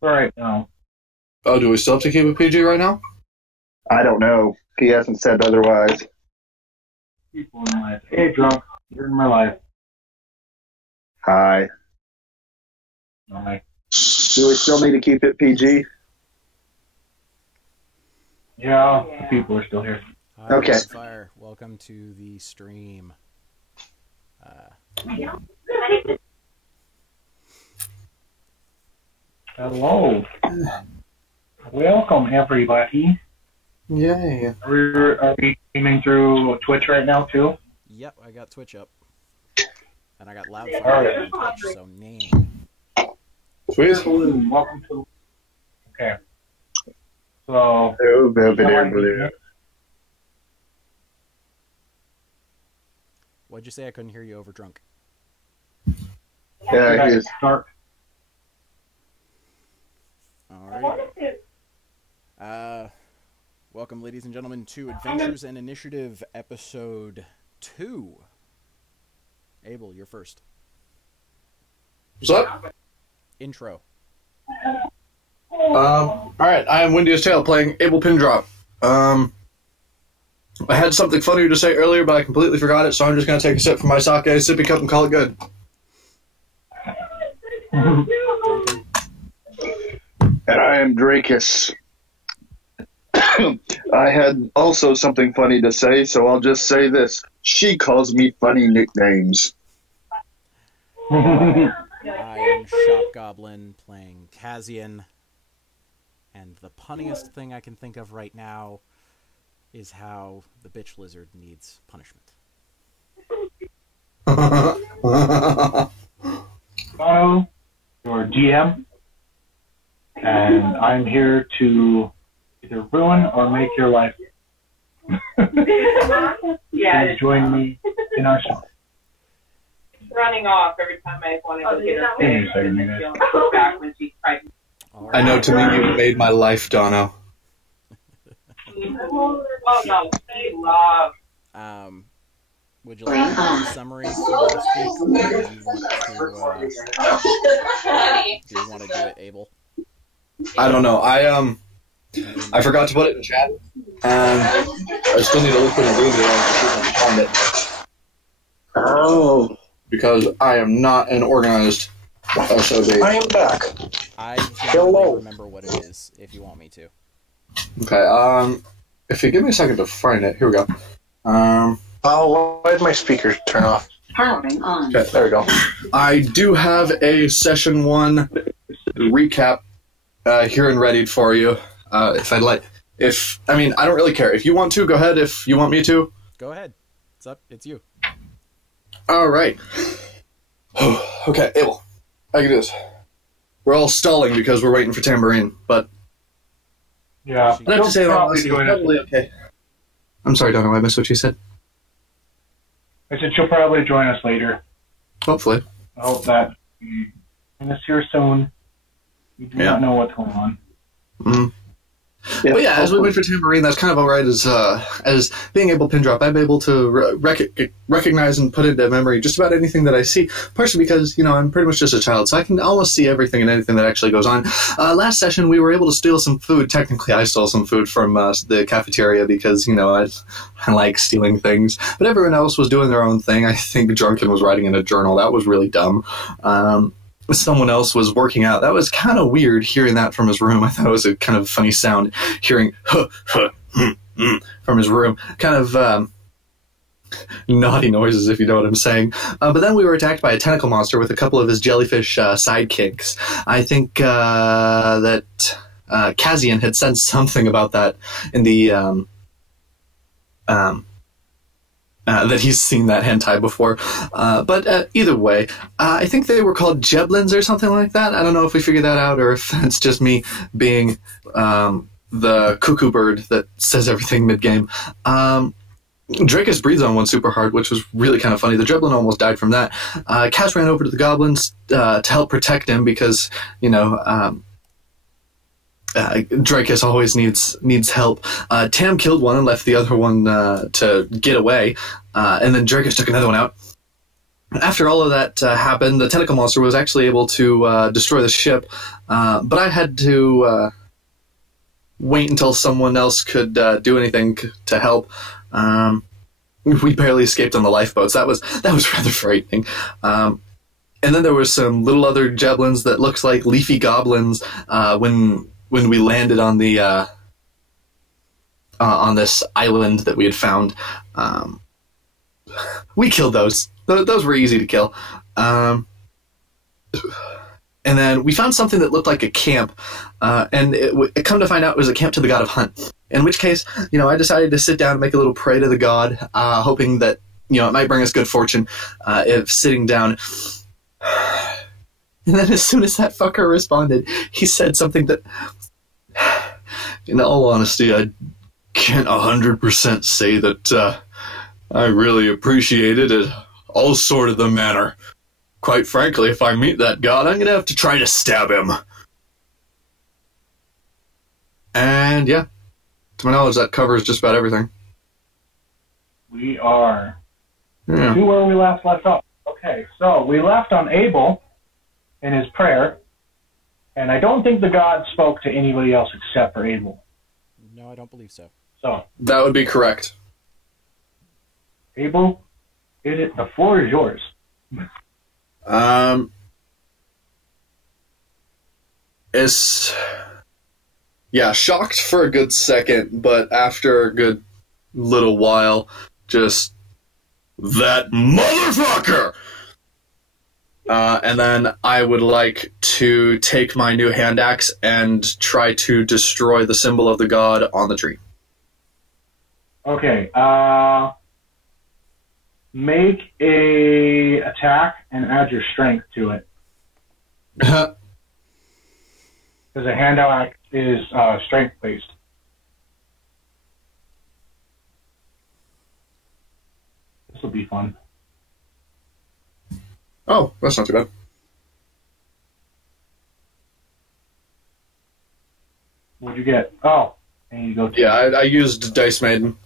right now. Oh, do we still have to keep it PG right now? I don't know. He hasn't said otherwise. People in my life. Hey, drunk. You're in my life. Hi. Hi. Do we still need to keep it PG? Yeah, the people are still here. Hi, Okay. Fire. Welcome to the stream. Hello. Welcome, everybody. Yay. Are we streaming through Twitch right now, too? Yep, I got Twitch up. And I got Loudfire on Twitch, so name. Sweet. Welcome to... Okay. So... Oh, blue. What'd you say? I couldn't hear you over drunk. Yeah, he's... Start. Alright. Welcome, ladies and gentlemen, to Adventures and Initiative, Episode 2. Abel, you're first. What's up? Intro. Alright, I am Windy as Tail playing Abel Pindrop. I had something funnier to say earlier, but I completely forgot it, so I'm just going to take a sip from my sake, sippy cup, and call it good. And I am Drakus. I had also something funny to say, so I'll just say this. She calls me funny nicknames. I am Shop Goblin playing Kazian. And the punniest thing I can think of right now is how the bitch lizard needs punishment. Hello, your GM, and I'm here to either ruin or make your life. Yeah, Please join me in our show. it's running off every time I want to go get her Wait a fish, second, and then man. she'll go back when she's pregnant. I know, to me, you made my life, Dono. Oh no, they love. Would you like a summary for this week? Or do you want to do it, Abel? I don't know. I forgot to put it in chat, and I still need to look for the room to find it. Oh. Because I am not an organized SOB. I am back. I Hello. generally remember what it is, if you want me to. Okay, if you give me a second to find it, here we go. Oh, why did my speaker turn off? Powering on. Okay. There we go. I do have a session 1 recap here and ready for you. If I'd like, I don't really care. If you want to, go ahead. If you want me to, Go ahead. It's up. It's you. all right. Okay, Abel, I can do this. We're all stalling because we're waiting for Tambourine, but Yeah, I have to say that probably it's join us. probably okay. I'm sorry, Dono, I missed what you said. I said she'll probably join us later. Hopefully. I hope that in this here soon. We do not know what's going on. Mm. But yeah, as we wait for Tambourine, that's kind of alright as being able to pin drop. I'm able to recognize and put into memory just about anything that I see, partially because, I'm pretty much just a child, so I can almost see everything and anything that actually goes on. Last session, we were able to steal some food. Technically, I stole some food from the cafeteria because, I like stealing things. But everyone else was doing their own thing. I think Drunken was writing in a journal. That was really dumb. Someone else was working out. That was kind of weird hearing that from his room. I thought it was a kind of funny sound, hearing from his room. Kind of naughty noises, if you know what I'm saying. But then we were attacked by a tentacle monster with a couple of his jellyfish sidekicks. I think that Kazian had said something about that in the... that he's seen that hentai before. But either way, I think they were called Jeblins or something like that. I don't know if we figured that out or if it's just me being the cuckoo bird that says everything mid-game. Drakus breathes on one super hard, which was really kind of funny. The Jeblin almost died from that. Cass ran over to the goblins to help protect him because, Drakus always needs help. Tam killed one and left the other one to get away, and then Drakus took another one out. after all of that happened, the tentacle monster was actually able to destroy the ship, but I had to wait until someone else could do anything to help. We barely escaped on the lifeboats. That was rather frightening. And then there were some little other javelins that looked like leafy goblins when we landed on the on this island that we had found. We killed those. Those were easy to kill. And then we found something that looked like a camp, and it come to find out it was a camp to the god of Hunt. In which case, I decided to sit down and make a little prayer to the god, hoping that it might bring us good fortune if sitting down. And then as soon as that fucker responded, he said something that, in all honesty, I can't 100% say that I really appreciated it. All sort of the manner. Quite frankly, if I meet that god, I'm going to have to try to stab him. And yeah, to my knowledge, that covers just about everything. We are to where we left off. Okay, so we left on Abel in his prayer, and I don't think the god spoke to anybody else except for Abel. No, I don't believe so. So that would be correct. Abel, the floor is yours. It's shocked for a good second, but after a good little while, just that motherfucker. And then I would like to take my new hand axe and try to destroy the symbol of the god on the tree. Okay, make a attack and add your strength to it. Because a hand axe is strength based. This will be fun. Oh, that's not too bad. What'd you get? Oh, and you go. Yeah, I used Dice Maiden.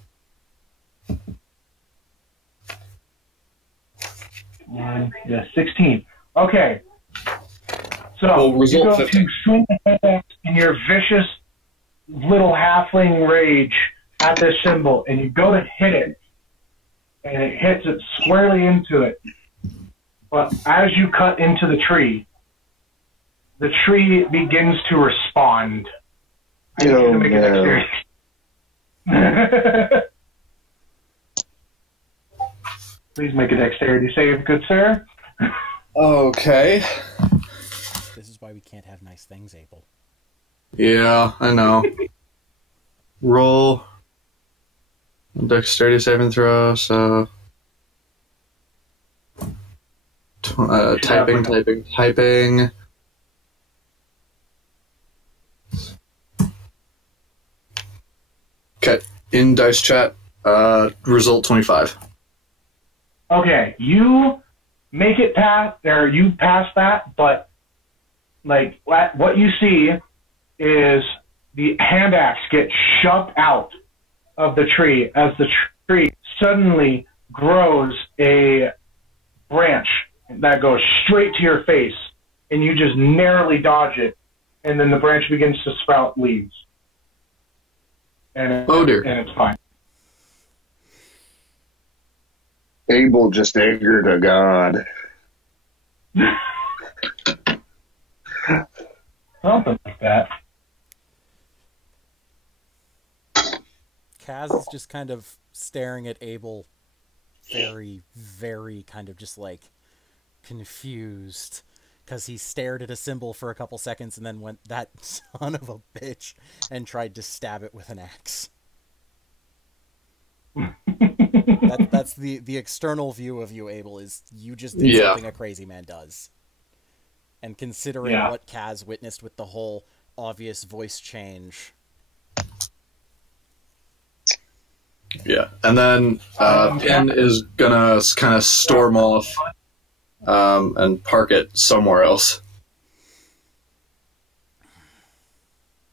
And 16. Okay. So you go 50. to swing the hand axe in your vicious little halfling rage at this symbol, and you go to hit it, and it hits it squarely into it. But as you cut into the tree begins to respond. I need you to make a dexterity. Please make a dexterity save, good sir. Okay. This is why we can't have nice things, Abel. Yeah, I know. Roll. Dexterity saving throw, so... typing. Okay, in dice chat, result 25. Okay, you make it past, or you pass that, but like what you see is the hand axe get shoved out of the tree as the tree suddenly grows a branch that goes straight to your face, and you just narrowly dodge it, and then the branch begins to sprout leaves. And oh dear. And it's fine. Abel just angered a god. Something like that. Kaz is just kind of staring at Abel, very, very kind of just like confused, because he stared at a symbol for a couple seconds and then went, "That son of a bitch," and tried to stab it with an axe. That's the external view of you, Abel, is you just did something a crazy man does. And considering what Kaz witnessed with the whole obvious voice change. Yeah, and then Pin is gonna kind of storm off and park it somewhere else.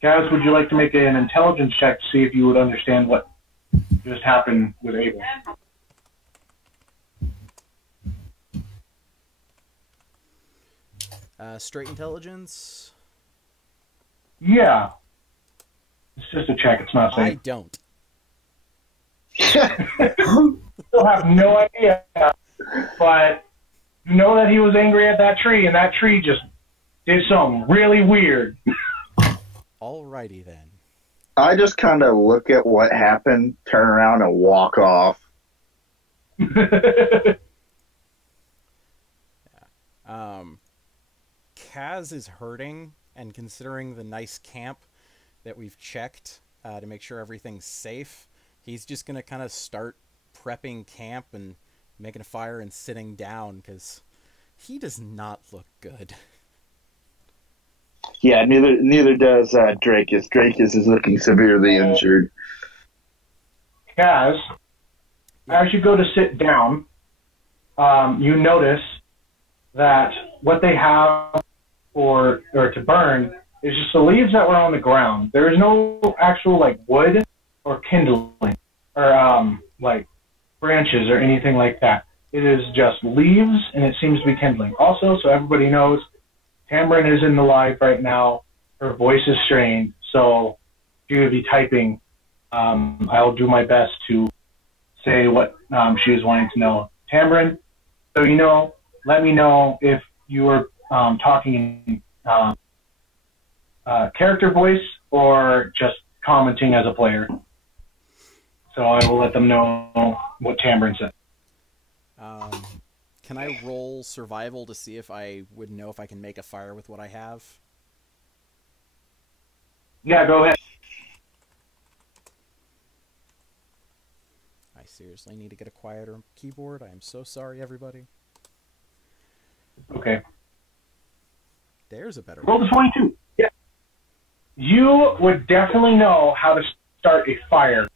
Kaz, would you like to make an intelligence check to see if you would understand what just happened with Abel? Straight intelligence? Yeah. It's just a check. It's not I safe. don't. Still have no idea, but you know that he was angry at that tree, and that tree just did something really weird. Alrighty then. I just kind of look at what happened, turn around, and walk off. Kaz is hurting, and considering the nice camp that we've checked to make sure everything's safe, he's just going to kind of start prepping camp and making a fire and sitting down, because he does not look good. Yeah, neither does Drakus. Drakus is looking severely injured. Kaz, as you go to sit down, you notice that what they have or to burn is just the leaves that were on the ground. There is no actual like wood or kindling or like branches or anything like that. It is just leaves, and it seems to be kindling. Also, so everybody knows, Tamrin is in the live right now. Her voice is strained, so she will be typing. I'll do my best to say what she was wanting to know. Tamrin, so you know, let me know if you were talking in character voice or just commenting as a player. So I will let them know what Tamrin said. Can I roll survival to see if I would know if I can make a fire with what I have? Yeah, go ahead. I seriously need to get a quieter keyboard. I am so sorry, everybody. Okay. There's a better Roll one. the 22. Yeah. You would definitely know how to start a fire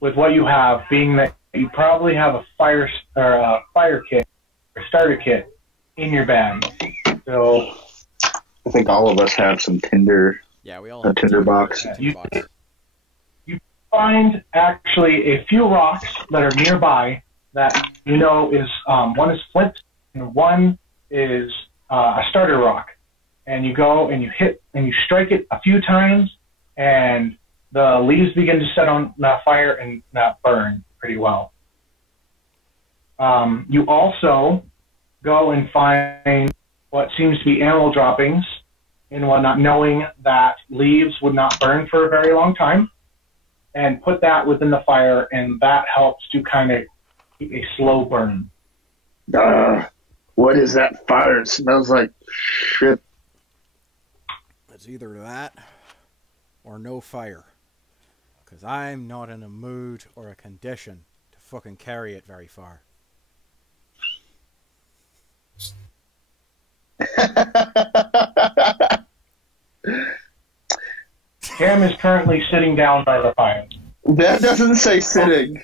with what you have, being that you probably have a fire kit or starter kit in your bag. So I think all of us have some Tinder. Yeah, we all A have tinder box. Tinder box. You find actually a few rocks that are nearby that you know is one is flint and one is a starter rock. And you go and you hit and you strike it a few times, and the leaves begin to set on fire and burn pretty well. You also go and find what seems to be animal droppings and whatnot, knowing that leaves would not burn for a very long time, and put that within the fire, and that helps to kind of keep a slow burn. What is that fire? It smells like shit. It's either that or no fire. Because I'm not in a mood or a condition to fucking carry it very far. Cam is currently sitting down by the fire. That doesn't say sitting.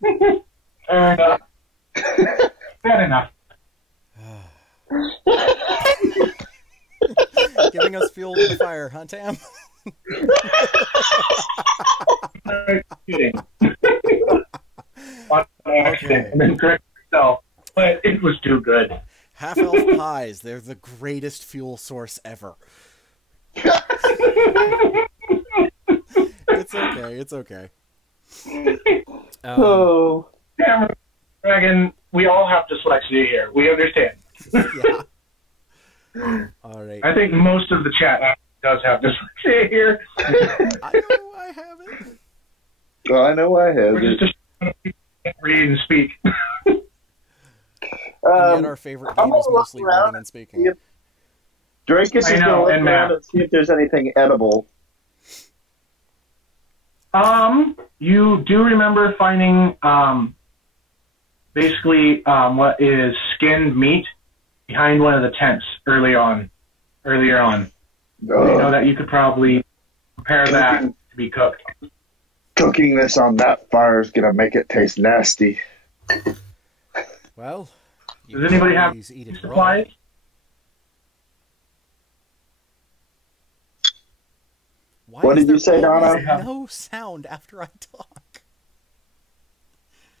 Fair enough. Fair enough. Giving us fuel to the fire, huh, Tam? No kidding. On accident, and then correct yourself. But it was too good. Half-elf pies, they're the greatest fuel source ever. It's okay, it's okay. Oh. Cameron, Dragon, we all have dyslexia here. We understand. Yeah. Alright. I think most of the chat does have dyslexia here. I know I have it. Well, I know I have We're it. just read and speak. And yet our favorite game is mostly reading and speaking. Drakus is going to look around and see if there's anything edible. You do remember finding basically what is skinned meat behind one of the tents earlier on. You know that you could probably prepare that to be cooked. Cooking this on that fire is going to make it taste nasty. Well, does anybody have supplies? What did you say, Donna? No sound after I talk.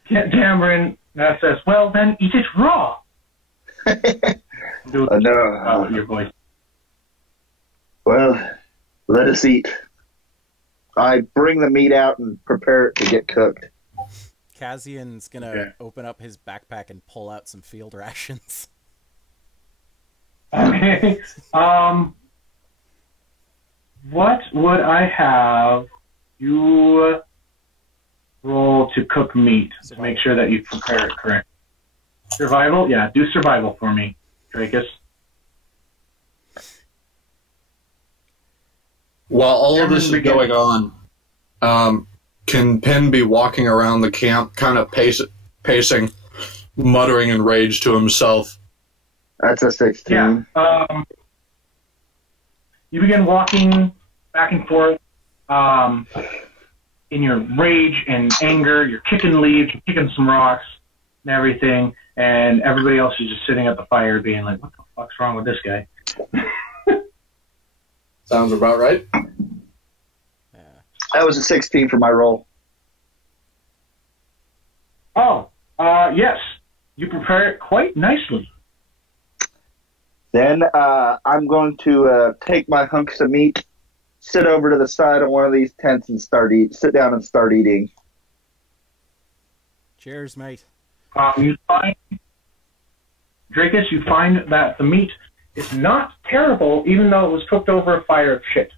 Tamrin says, well, then eat it raw. Do it No. with your voice. Well, let us eat. I bring the meat out and prepare it to get cooked. Kazian's gonna open up his backpack and pull out some field rations. Okay. What would I have you roll to cook meat to make sure that you prepare it correct? Survival? Yeah, do survival for me, Drakus. While all of this is going on, can Penn be walking around the camp, kind of pacing, muttering in rage to himself? That's a 16. Yeah. You begin walking back and forth in your rage and anger. You're kicking leaves, you're kicking some rocks and everything, and everybody else is just sitting at the fire being like, what the fuck's wrong with this guy? Sounds about right. That was a 16 for my roll. Oh, yes. You prepare it quite nicely. Then I'm going to take my hunks of meat, sit over to the side of one of these tents and sit down and start eating. Cheers, mate. You find, Drakus, you find that the meat is not terrible, even though it was cooked over a fire of shit.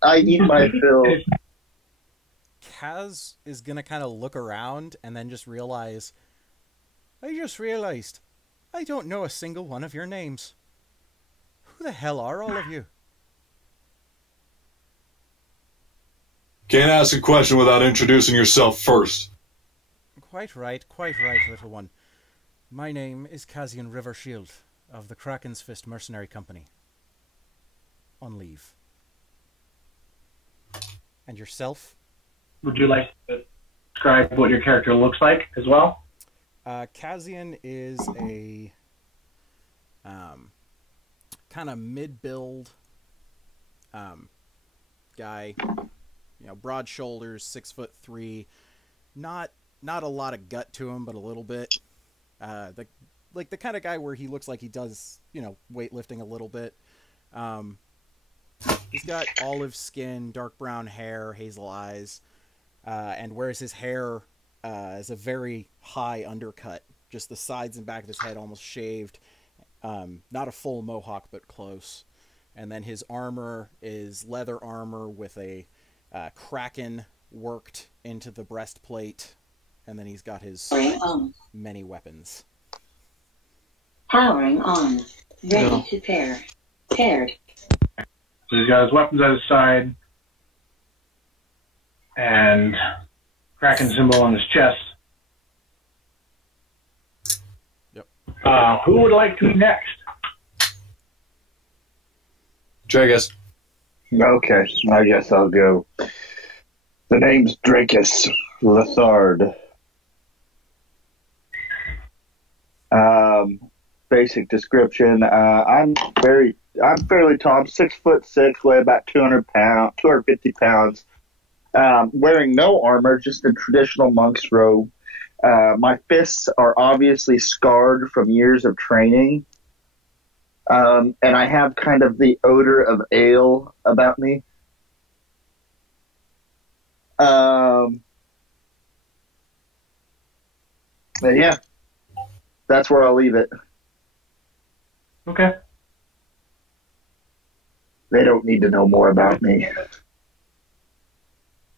I eat my fill. Kaz is gonna kind of look around and then just realize, I just realized I don't know a single one of your names. Who the hell are all of you? Can't ask a question without introducing yourself first. Quite right, little one. My name is Kazian Rivershield of the Kraken's Fist Mercenary Company. On leave. And yourself? Would you like to describe what your character looks like as well? Kazian is a kind of mid-build guy. You know, broad shoulders, 6'3". Not a lot of gut to him, but a little bit. The kind of guy where he looks like he does, you know, weightlifting a little bit. He's got olive skin, dark brown hair, hazel eyes, and wears his hair as a very high undercut. Just the sides and back of his head almost shaved. Not a full mohawk, but close. And then his armor is leather armor with a kraken worked into the breastplate. And then he's got his many weapons. Powering on. Ready to pair. Paired. So he's got his weapons at his side and Kraken symbol on his chest. Yep. Who would like to be next? Drakus. Okay, I guess I'll go. The name's Drakus Lethard. Basic description. I'm fairly tall. I'm 6'6", weigh about 250 pounds. Wearing no armor, just a traditional monk's robe. My fists are obviously scarred from years of training. And I have kind of the odor of ale about me. But yeah, that's where I'll leave it. Okay. They don't need to know more about me.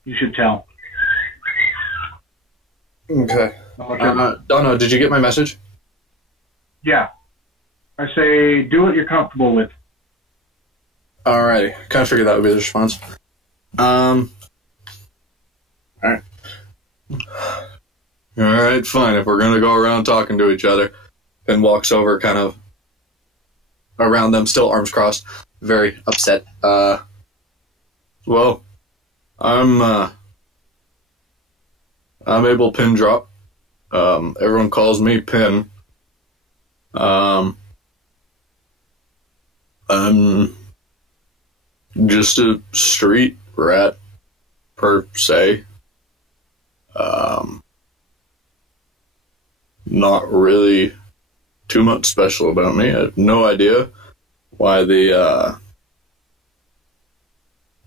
You should tell. Okay. Dono, did you get my message? Yeah. I say do what you're comfortable with. Alrighty. Kind of figured that would be the response. Alright. Alright, fine. If we're gonna go around talking to each other. And walks over kind of around them, still arms crossed, very upset. Well, I'm Abel Pindrop. Everyone calls me Pin. I'm just a street rat, per se. not really too much special about me. I have no idea why the,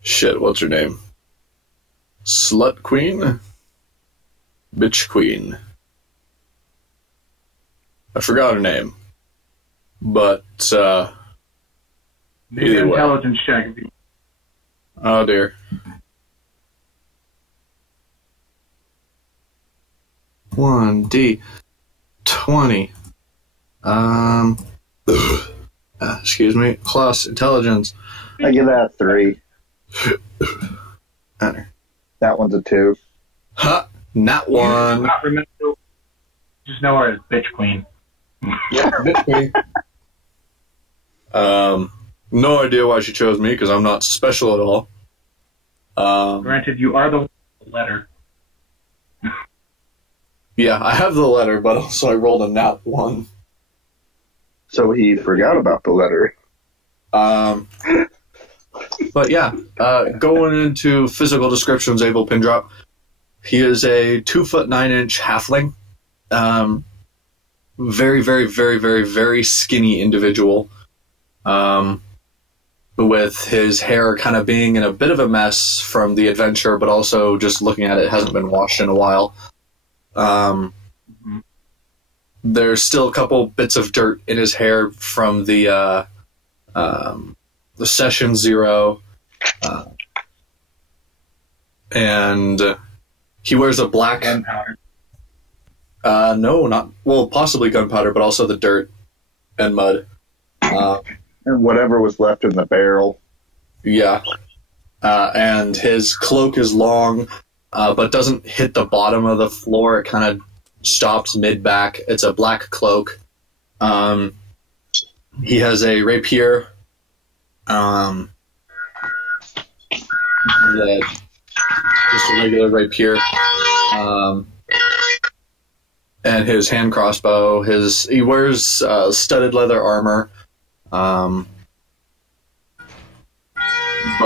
shit, what's her name? Slut Queen? Bitch Queen. I forgot her name. But, Maybe either way. intelligence check. If you... Oh dear. 1D 20. Excuse me. Plus intelligence. I give that a 3. Enter. That one's a 2. Ha! Not You do one. not remember. Just know her as Bitch Queen. No idea why she chose me because I'm not special at all. Granted, you are the letter. Yeah, I have the letter, but also I rolled a nat 1. So he forgot about the letter. But yeah, going into physical descriptions, Abel Pindrop. He is a 2'9" halfling. Very, very, very, very, very skinny individual. With his hair kind of being in a bit of a mess from the adventure, but also just looking at it, hasn't been washed in a while. There's still a couple bits of dirt in his hair from the session 0, and he wears a black. Gunpowder. No, not well, possibly gunpowder, but also the dirt and mud. And whatever was left in the barrel. Yeah, and his cloak is long, but doesn't hit the bottom of the floor. It kind of stops mid-back. It's a black cloak. He has a rapier. Just a regular rapier. And his hand crossbow. He wears studded leather armor. But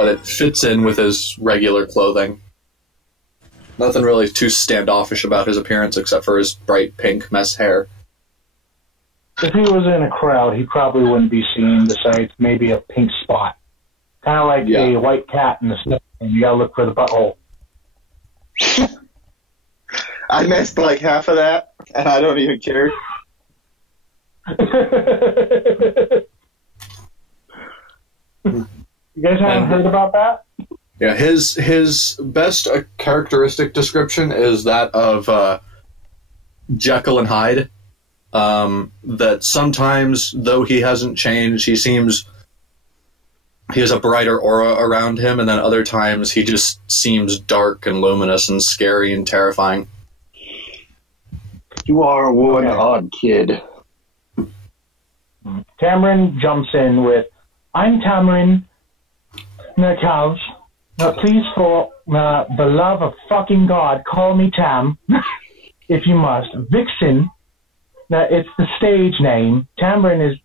it fits in with his regular clothing. Nothing really too standoffish about his appearance except for his bright pink mess hair. If he was in a crowd, he probably wouldn't be seen besides maybe a pink spot. Kind of like a white cat in the snow, and you gotta look for the butthole. I missed like half of that, and I don't even care. You guys haven't heard about that? Yeah, his best characteristic description is that of Jekyll and Hyde. That sometimes, though he hasn't changed, he has a brighter aura around him, and then other times he just seems dark and luminous and scary and terrifying. You are one odd kid. Tamarin jumps in with, I'm Tamarin Nerkals. Please, for the love of fucking God, call me Tam, if you must. Vixen, it's the stage name. Tamarin is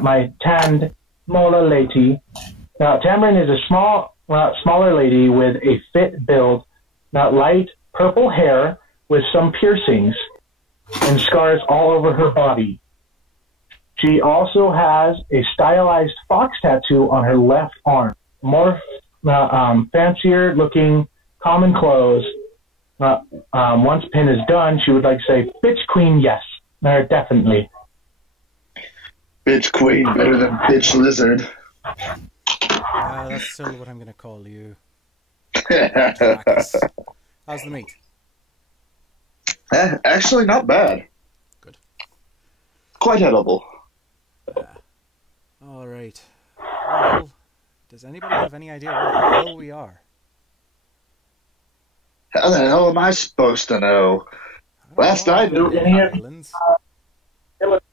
my tanned, smaller lady. Tamarin is a smaller lady with a fit build, light purple hair with some piercings and scars all over her body. She also has a stylized fox tattoo on her left arm. More fancier looking common clothes. Once Pin is done, she would like to say, bitch queen, yes. Definitely. Bitch queen, better than bitch lizard. That's still what I'm going to call you. How's the meat? Actually, not bad. Good. Quite edible. All right. Well, does anybody have any idea where the hell we are? How the hell am I supposed to know? Last I knew, any of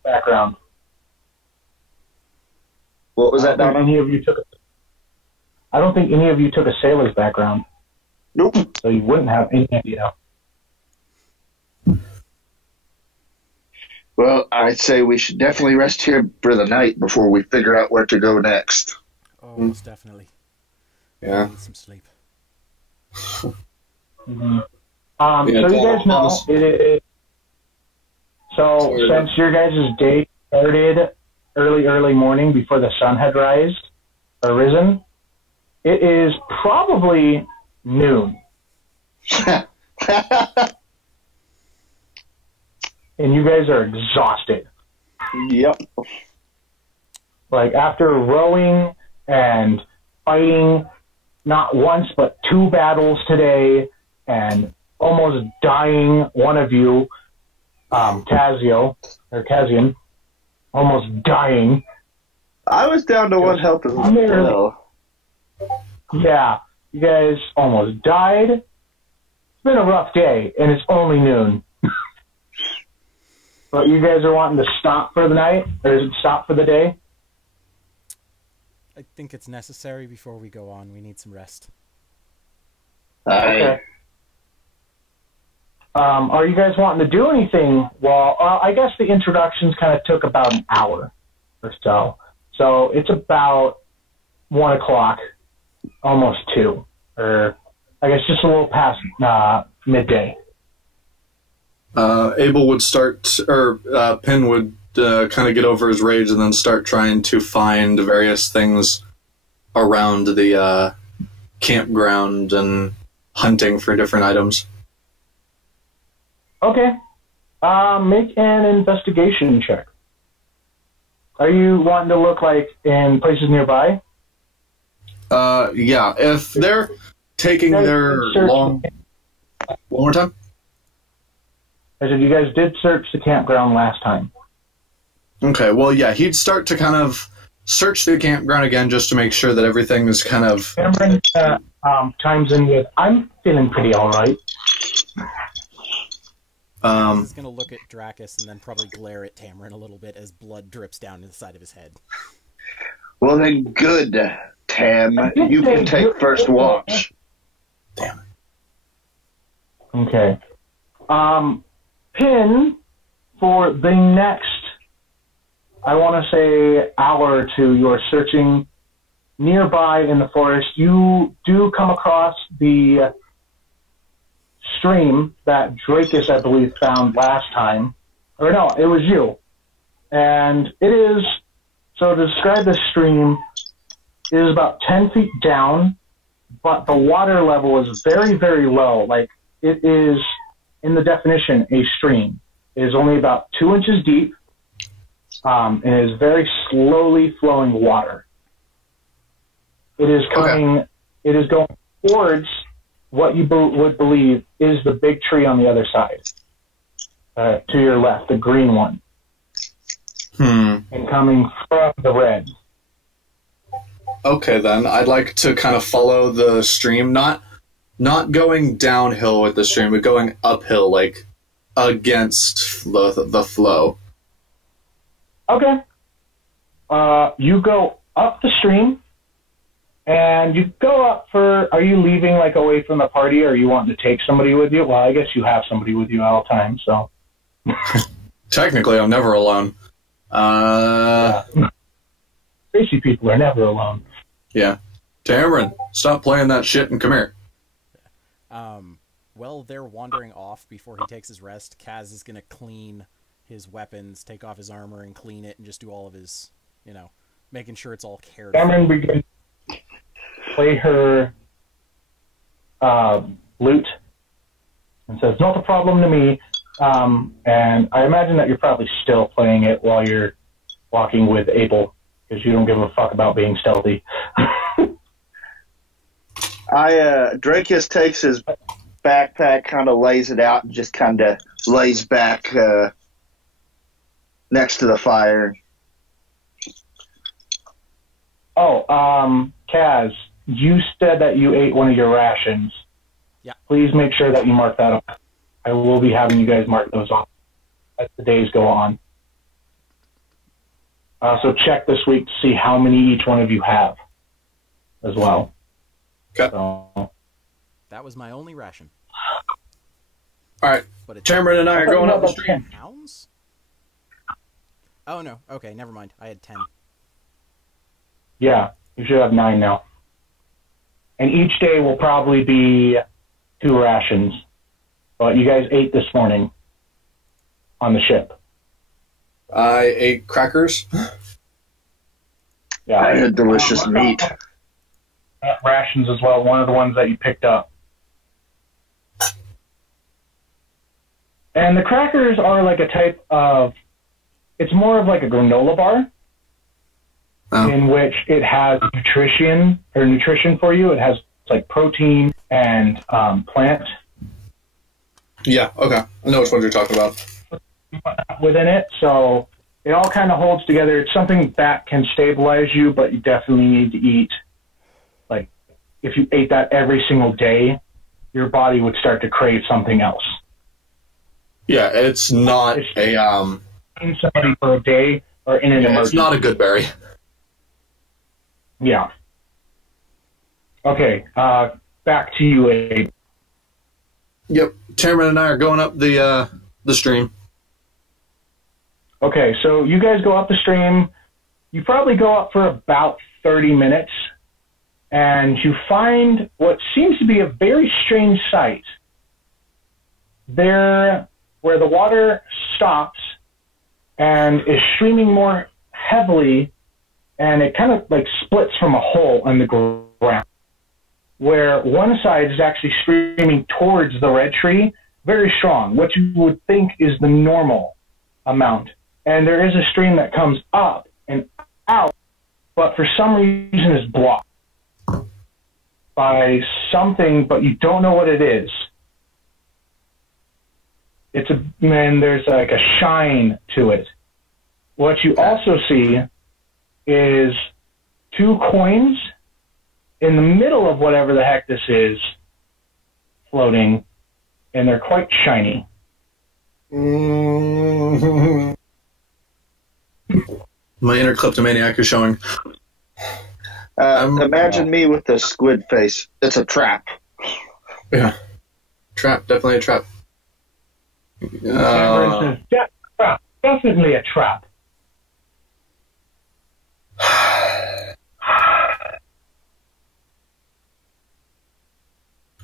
background. What was that, Donna? I don't think any of you took a sailor's background. Nope. So you wouldn't have any idea. Well, I'd say we should definitely rest here for the night before we figure out where to go next. Oh, most definitely. Yeah. I need some sleep. So you guys know it is. So since your guys' day started early morning before the sun had risen, it is probably noon. And you guys are exhausted. Yep. Like after rowing and fighting not once but 2 battles today and almost dying, one of you, Kazian, almost dying. I was down to 1 health as well. Yeah, you guys almost died. It's been a rough day, and it's only noon. But you guys are wanting to stop for the night, or stop for the day? I think it's necessary before we go on. We need some rest. Okay. Are you guys wanting to do anything? Well, I guess the introductions kind of took about an hour or so. So it's about 1 o'clock, almost 2, or I guess just a little past midday. Abel would start, or Pin would kind of get over his rage and then start trying to find various things around the campground and hunting for different items. Okay. Make an investigation check. Are you wanting to look like in places nearby? Yeah. If they're taking their long... One more time? I said you guys did search the campground last time. Okay, well, yeah, he'd start to kind of search the campground again just to make sure that everything is kind of... Cameron chimes in with, I'm feeling pretty all right. He's going to look at Dracus and then probably glare at Tamarin a little bit as blood drips down the side of his head. Well then, good, Tam. You can take first watch. Damn it. Okay. Pin, for the next, I want to say, hour or two, you're searching nearby in the forest. You do come across the stream that Dracus, I believe, found last time. Or no, it was you. And it is, so to describe the stream, it is about 10 feet down, but the water level is very, very low. Like, it is, in the definition, a stream. It is only about 2 inches deep, and it is very slowly flowing water. It is coming, it is going towards what you would believe is the big tree on the other side. To your left, the green one. And coming from the red. Okay, then. I'd like to kind of follow the stream, not going downhill with the stream, but going uphill, like, against the flow. Okay. You go up the stream, and you go up for, are you leaving, like, away from the party, or are you wanting to take somebody with you? Well, I guess you have somebody with you at all times, so. Technically, I'm never alone. Yeah. Crazy people are never alone. Yeah. Tamarin, stop playing that shit and come here. Well, they're wandering off before he takes his rest. Kaz is going to clean his weapons, take off his armor and clean it, and just do all of his, making sure it's all cared for. Cameron begins to play her lute and says, not a problem to me. And I imagine that you're probably still playing it while you're walking with Abel, because you don't give a fuck about being stealthy. Dracus takes his backpack, kind of lays it out, and just kind of lays back next to the fire. Oh, Kaz, you said that you ate one of your rations. Yeah. Please make sure that you mark that up. I will be having you guys mark those off as the days go on. So check this week to see how many each one of you have as well. Okay. So, that was my only ration. All right. Tamarin and I are going up the stream. Pounds? Oh, no. Okay, never mind. I had 10. Yeah, you should have 9 now. And each day will probably be 2 rations. But you guys ate this morning on the ship. I ate crackers. Yeah, I had delicious meat. Rations as well. One of the ones that you picked up. And the crackers are like a type of. It's more of like a granola bar, in which it has nutrition for you. It has like protein and plant. Yeah. Okay. I know which ones you're talking about. Within it, so it all kind of holds together. It's something that can stabilize you, but you definitely need to eat. Like, if you ate that every single day, your body would start to crave something else. Yeah, it's not In somebody for a day or in an emergency. It's not a good berry. Yeah. Okay, back to you, Abe. Yep, Tamron and I are going up the stream. Okay, so you guys go up the stream. You probably go up for about 30 minutes, and you find what seems to be a very strange sight. There, where the water stops and is streaming more heavily, and it kind of like splits from a hole in the ground, where one side is actually streaming towards the red tree, very strong, what you would think is the normal amount. And there is a stream that comes up and out, but for some reason is blocked by something, but you don't know what it is. And there's like a shine to it. What you also see is 2 coins in the middle of whatever the heck this is floating, and they're quite shiny. My inner kleptomaniac is showing. Imagine me with a squid face. It's a trap. Yeah. Trap. Definitely a trap. Definitely a trap.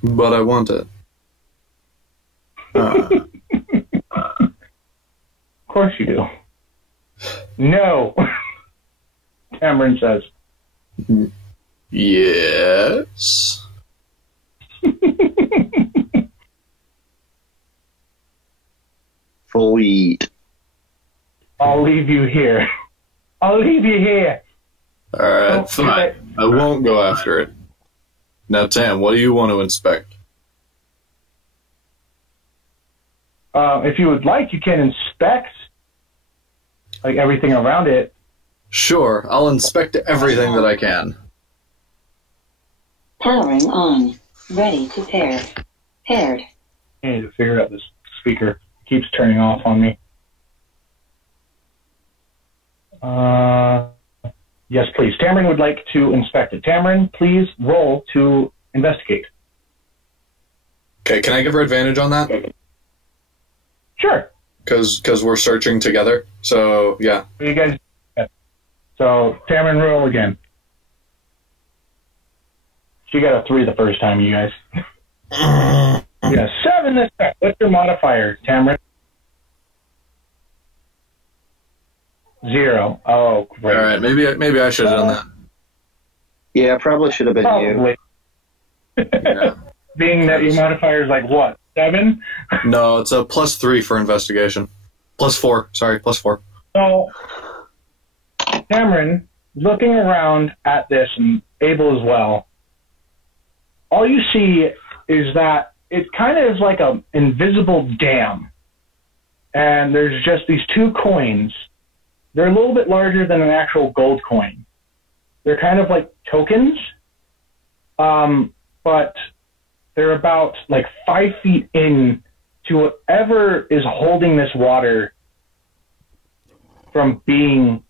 But I want it. Of course you do. No, Cameron says. Yes. Sweet. I'll leave you here. I'll leave you here. Alright, fine. I won't go after it. Now, Tam, what do you want to inspect? If you would like, you can inspect like everything around it. Sure, I'll inspect everything that I can. Powering on. Ready to pair. Paired. I need to figure out this speaker. It keeps turning off on me. Yes, please. Tamron would like to inspect it. Tamron, please roll to investigate. Okay, can I give her advantage on that? Sure. Because we're searching together. So, yeah. You guys. So, Tamron, roll again. She got a 3 the first time, you guys. Yeah, 7 this time. What's your modifier, Tamron? 0. Oh, great. All right, maybe I should have done that. Yeah, probably should have been Probably. Yeah. Being that your modifier is like what? 7? No, it's a +3 for investigation. +4. Sorry, +4. So, Cameron, looking around at this, and Abel as well, all you see is that it kind of is like an invisible dam. And there's just these 2 coins. They're a little bit larger than an actual gold coin. They're kind of like tokens, but they're about like 5 feet in to whatever is holding this water from being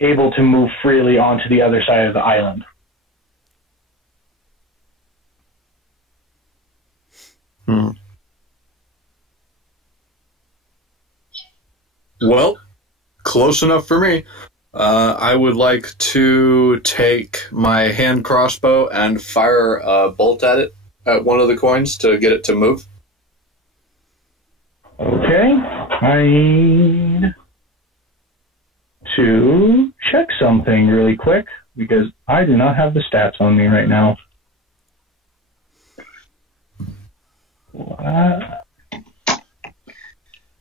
able to move freely onto the other side of the island. Well, close enough for me. I would like to take my hand crossbow and fire a bolt at it, at one of the coins, to get it to move. Okay. I need to check something really quick because I do not have the stats on me right now.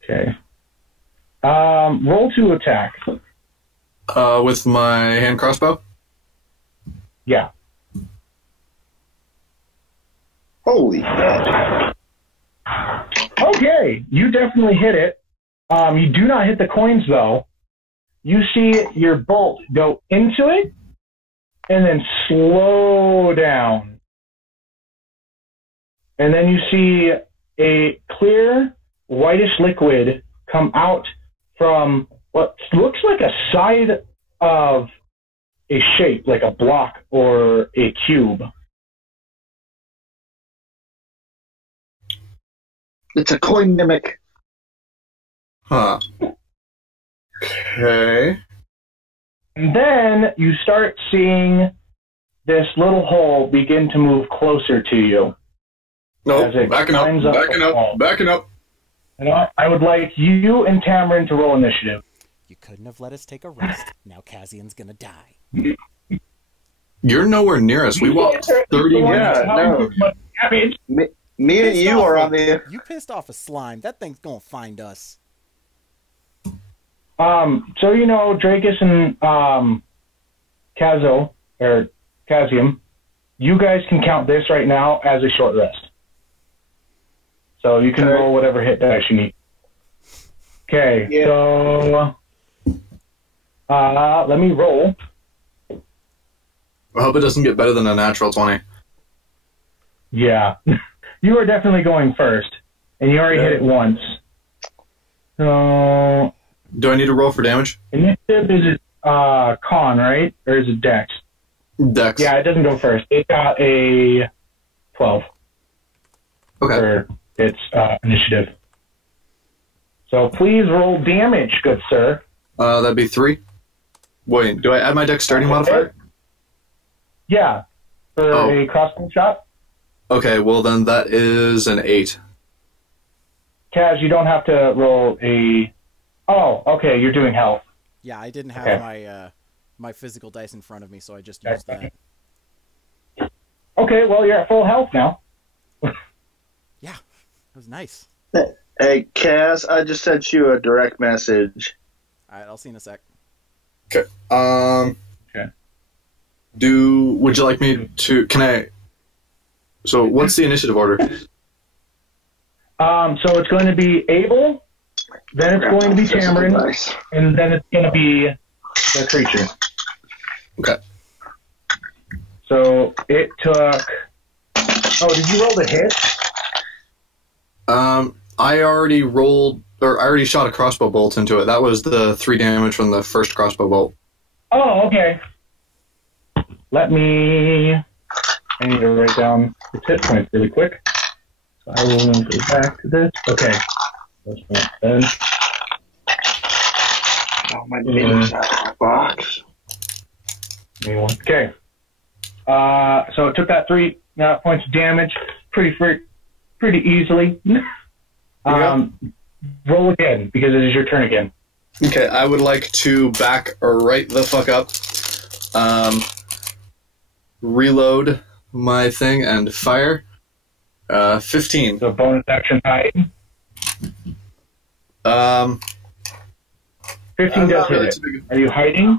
Okay. Roll to attack. With my hand crossbow? Yeah. Holy crap. Okay, you definitely hit it. You do not hit the coins, though. You see your bolt go into it and then slow down. And then you see a clear, whitish liquid come out from what looks like a side of a shape, like a block or a cube. It's a coin mimic. Huh. Okay. And then you start seeing this little hole begin to move closer to you. Nope, backing up. And I would like you and Tamarin to roll initiative. You couldn't have let us take a rest. Now Kazian's gonna die. You're nowhere near us. We walked 30 minutes. No. Me and you are on the... You pissed off a slime. That thing's gonna find us. So you know, Drakus and Kazium, you guys can count this right now as a short rest. So you can roll whatever hit dice you need. Okay, Yeah. so let me roll. I hope it doesn't get better than a natural 20. Yeah. You are definitely going first, and you already hit it once. So Do I need to roll for damage? initiative is con, right? Or is it dex? Dex. Yeah, it doesn't go first. It got a 12 Okay. for its initiative. So please roll damage, good sir. That'd be 3. Wait, do I add my dexterity modifier? Yeah, for a crossbow shot. Okay, well then that is an 8. Kaz, you don't have to roll a... Oh, okay, you're doing health. Yeah, I didn't have my my physical dice in front of me, so I just used that. Okay, well, you're at full health now. Yeah, that was nice. Hey, Cass, I just sent you a direct message. Alright, I'll see you in a sec. Okay. Okay. Would you like me to... Can I... So what's the initiative order? So it's going to be Abel, then it's going to be Tamarin, and then it's going to be the creature. Okay. So it took... Oh, did you roll the hit? I already shot a crossbow bolt into it. That was the 3 damage from the first crossbow bolt. Oh, okay. I need to write down the hit points really quick. So I will go back to this. Okay. That's not done. Oh, my name's out of my box. Okay. So it took that 3 points of damage pretty easily. Roll again, because it is your turn again. Okay, I would like to back right the fuck up. Reload my thing and fire. 15. So bonus action hide. 15 does hit it. Are you hiding?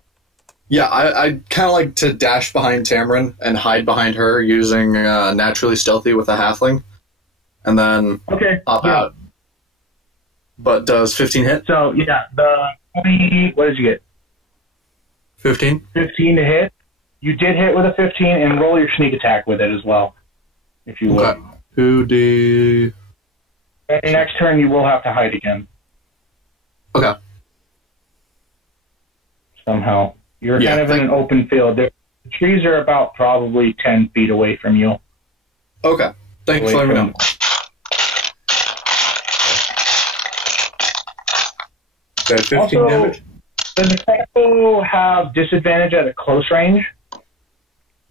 Yeah, I kind of like to dash behind Tamarin and hide behind her using naturally stealthy with a halfling, and then pop out. But does 15 hit? So yeah, the 20. What did you get? 15. 15 to hit. You did hit with a 15, and roll your sneak attack with it as well, if you would. Okay. 2D. And your next turn, you will have to hide again. Okay. Somehow. You're kind of in an open field. The trees are about probably 10 feet away from you. Okay. Thanks for letting me know. Okay, 15 also, damage. Does the crossbow have disadvantage at a close range?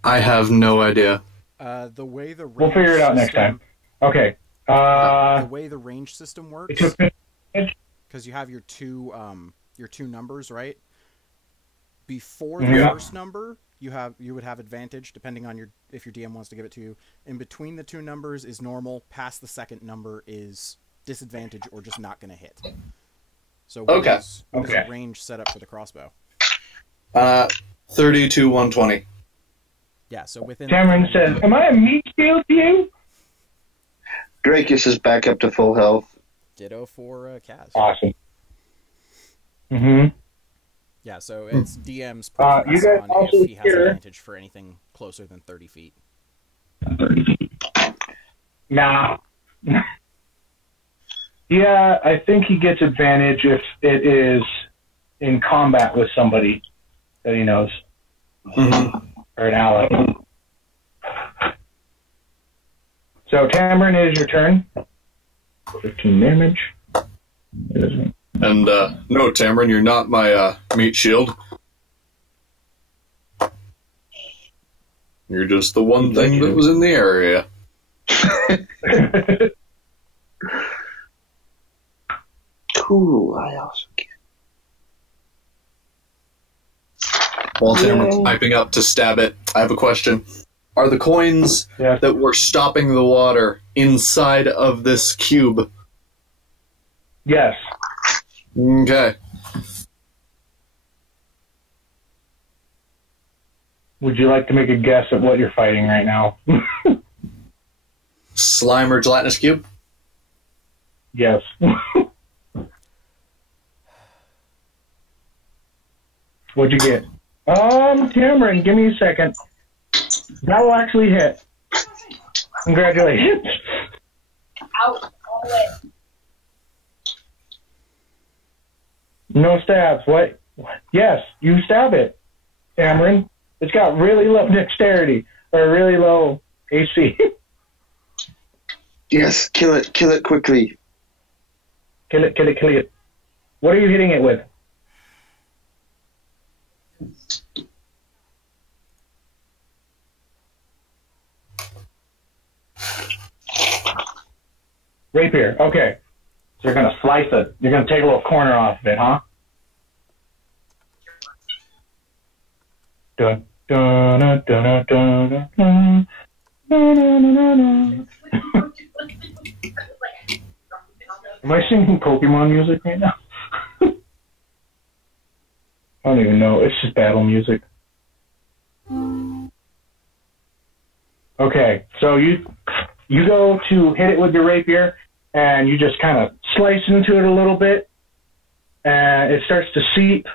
I have no idea. The way the range we'll figure it out next time. Okay. The way the range system works, it took because you have your two numbers, right? Before the first number, you would have advantage depending on if your DM wants to give it to you. In between the two numbers is normal. Past the second number is disadvantage or just not going to hit. So what is the range set up for the crossbow? 30 to 120. Yeah, so within... Cameron says, am I a meat shield to you? Drakus is back up to full health. Ditto for Kaz. Awesome. Mm-hmm. Yeah, so it's DM's you guys on also if he has advantage for anything closer than 30 feet. 30 feet. Nah. Yeah, I think he gets advantage if it is in combat with somebody that he knows. Mm-hmm. Or an ally. So, Cameron, it is your turn. 15 damage. And, no, Tamron, you're not my, meat shield. You're just the one thing that was in the area. Cool, I also get. While Tamron's piping up to stab it, I have a question. Are the coins that were stopping the water inside of this cube? Yes. Okay. Would you like to make a guess at what you're fighting right now? Slime or gelatinous cube? Yes. What'd you get? Cameron, give me a second. That will actually hit. Congratulations. Out. No stabs. What? Yes, you stab it, Cameron. It's got really low dexterity, or really low AC. Yes, kill it quickly. Kill it. What are you hitting it with? Rapier. Okay. So you're going to slice it. You're going to take a little corner off of it, huh? Dun, dun, dun, dun, dun, dun, dun, dun, dun. Am I singing Pokemon music right now? I don't even know. It's just battle music. Okay, so you go to hit it with your rapier, and you just kind of slice into it a little bit, and it starts to seep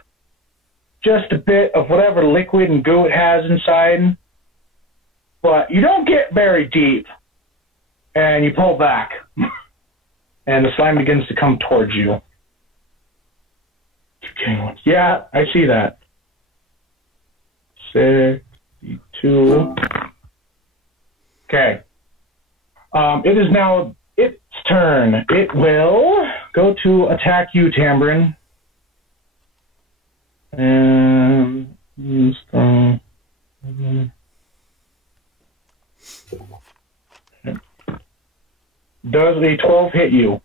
just a bit of whatever liquid and goo it has inside, but you don't get very deep, and you pull back, and the slime begins to come towards you. Yeah, I see that. 62. Okay. It is now its turn. It will go to attack you, Tambrin. And does a 12 hit you?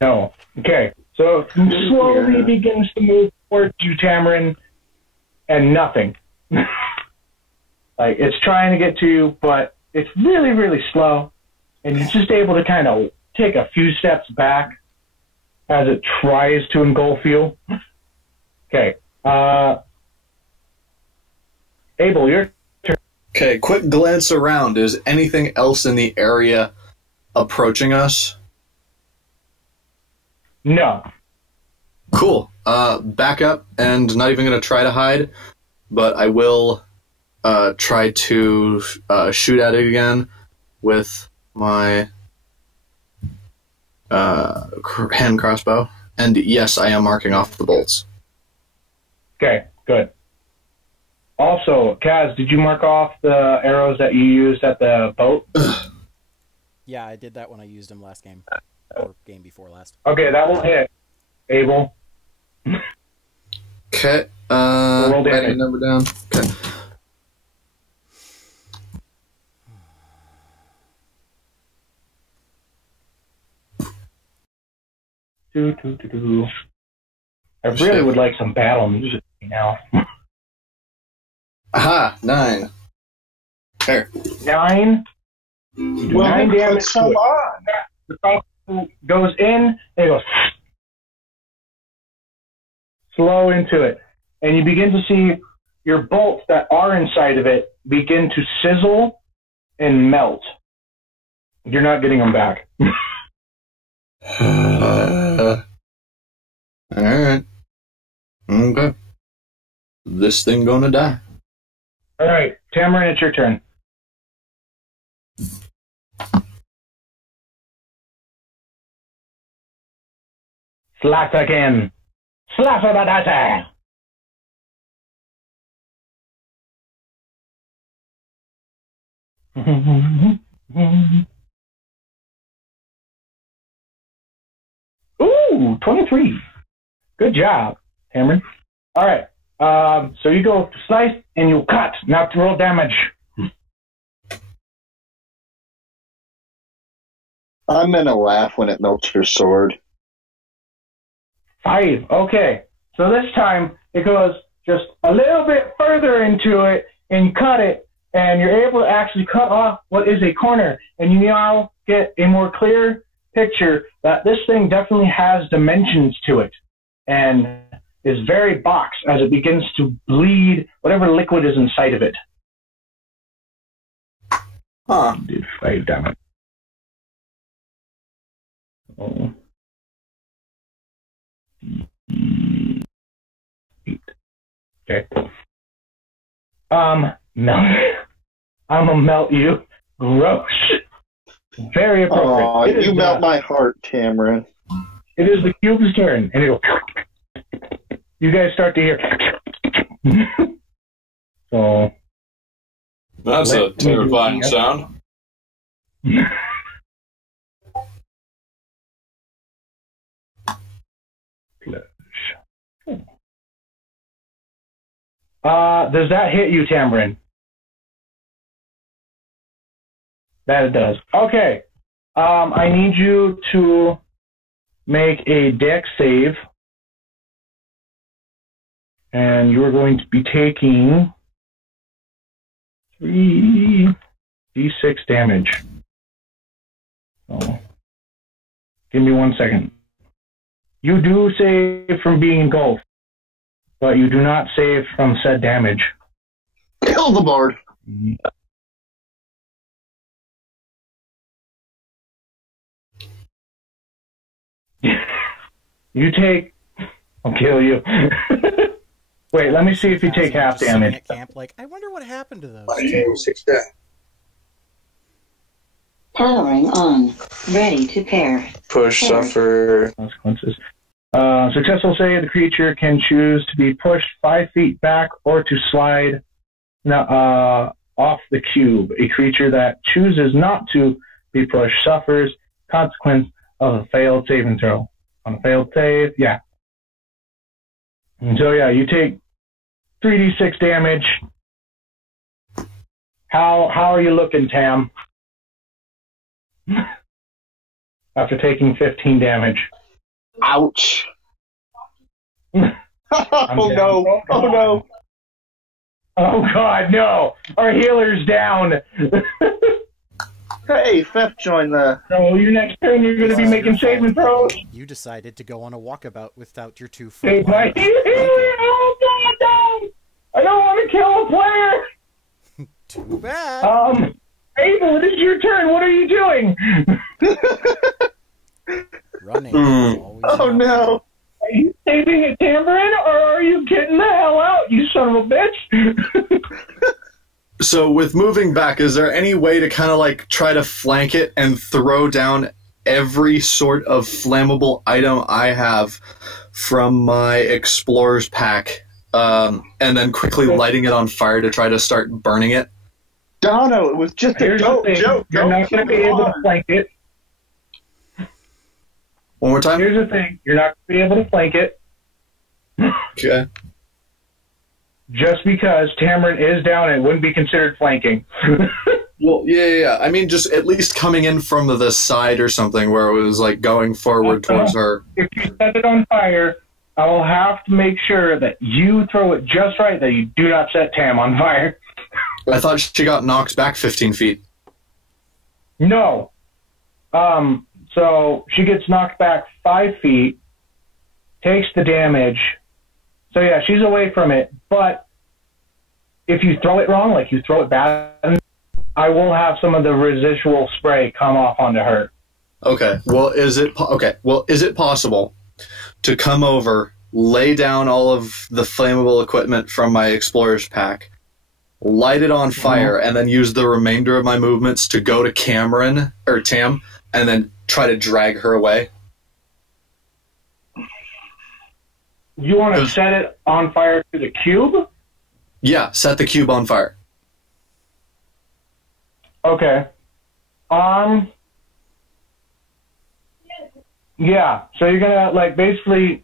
No. Okay. So it slowly begins to move towards you, Tamron, and nothing. Like, it's trying to get to you, but it's really, really slow, and you're just able to kind of take a few steps back as it tries to engulf you. Okay. Abel, your turn. Okay, quick glance around. Is anything else in the area approaching us? No. Cool. Back up, and not even going to try to hide, but I will try to shoot at it again with my hand crossbow. And yes, I am marking off the bolts. Okay, good. Also, Kaz, did you mark off the arrows that you used at the boat? Yeah, I did that when I used them last game. Or game before last. Okay, that will hit. Abel. Okay. Roll write the damage. number down. Okay. I really would like some battle music now. Aha, 9. There. 9. You do 9 damage. Come on. The crossbow goes in, and it goes slow into it. And you begin to see your bolts that are inside of it begin to sizzle and melt. You're not getting them back. Alright. Okay. This thing gonna die. Alright, Tamarin, it's your turn. Slash again. Slash of the data. Ooh, 23. Good job, Tamarin. All right. So you go slice and you cut. Now to roll damage. I'm gonna laugh when it melts your sword. 5. Okay. So this time it goes just a little bit further into it and you cut it, and you're able to actually cut off what is a corner, and you now get a more clear picture that this thing definitely has dimensions to it and is very boxed as it begins to bleed whatever liquid is inside of it. Huh. Did 5 damage. Oh. 8. Okay. No. I'm gonna melt you. Gross. Very appropriate. Oh, you melt my heart, Tamarin. It is the cube's turn, and it'll. You guys start to hear. So. That's a terrifying sound. Does that hit you, Tamarin? That it does. Okay. I need you to make a dex save. And you're going to be taking 3d6 damage. So, give me 1 second. You do save from being engulfed, but you do not save from said damage. Kill the bard. You take... I'll kill you. Wait, let me see if you take half damage. At camp, like, I wonder what happened to those. Powering on. Ready to pair. Push, suffer. Consequences. Successful save, the creature can choose to be pushed 5 feet back or to slide off the cube. A creature that chooses not to be pushed suffers consequence of a failed saving throw. On a failed save, yeah. And so, yeah, you take 3d6 damage. How are you looking, Tam? After taking 15 damage. Ouch. Oh no. Oh no. Oh god, no. Our healer's down. Hey, Fef joined the... So your next turn you're going to be making saving throws. You decided to go on a walkabout without your 2 Hey, foot. my healer! Oh god, no! I don't want to kill a player! Too bad. Abel, it is your turn. What are you doing? Running. Is always Oh an no. Are you saving a Tamarin, or are you getting the hell out, you son of a bitch? So with moving back, is there any way to kind of like try to flank it and throw down every sort of flammable item I have from my explorer's pack, and then quickly lighting it on fire to try to start burning it? Dono, it was just a Here's the joke. thing. You're not going to be able to flank it. One more time? Here's the thing. You're not going to be able to flank it. Okay. Just because Tamarin is down, it wouldn't be considered flanking. Well, yeah. I mean, just at least coming in from the side or something where it was like going forward towards her. If you set it on fire, I will have to make sure that you throw it just right, that you do not set Tam on fire. I thought she got knocked back 15 feet. No. So she gets knocked back 5 feet, takes the damage. So yeah, she's away from it. But if you throw it wrong, like you throw it bad, I will have some of the residual spray come off onto her. Okay. Well, is it possible to come over, lay down all of the flammable equipment from my explorer's pack, light it on fire, and then use the remainder of my movements to go to Cameron or Tam, and then try to drag her away? You want to set it on fire to the cube? Yeah, set the cube on fire. Okay. Yeah. So you're gonna like basically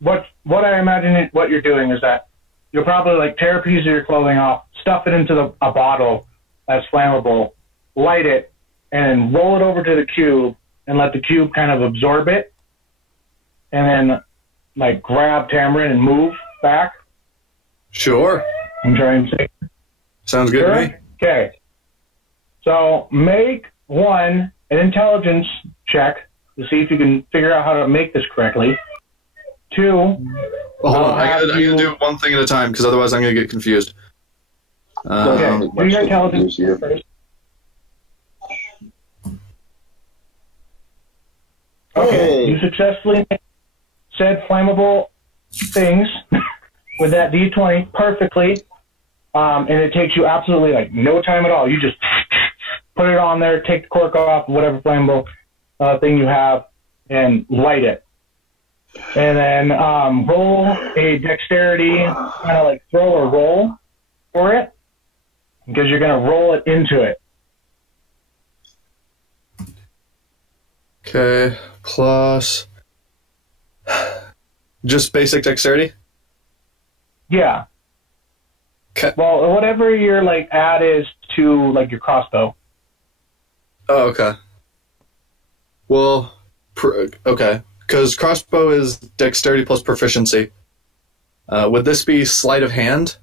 what I imagine what you're doing is that you'll probably like tear a piece of your clothing off, stuff it into a bottle that's flammable, light it, and roll it over to the cube and let the cube kind of absorb it, and then like grab Tamarin and move back. Sure. And try and say. Sounds good to me. Okay. So make an intelligence check to see if you can figure out how to make this correctly. 2. Well, hold on. I gotta do one thing at a time, because otherwise I'm gonna get confused. Okay. Do your intelligence first. Okay. You successfully said flammable things with that D20 perfectly, and it takes you absolutely like no time at all. You just put it on there, take the cork off, whatever flammable thing you have, and light it. And then roll a dexterity, kind of like throw or roll for it, because you're going to roll it into it. Okay, plus just basic dexterity? Yeah. Okay. Well, whatever your like add is to like your crossbow. Oh, okay. Well, okay. Because crossbow is dexterity plus proficiency. Would this be sleight of hand?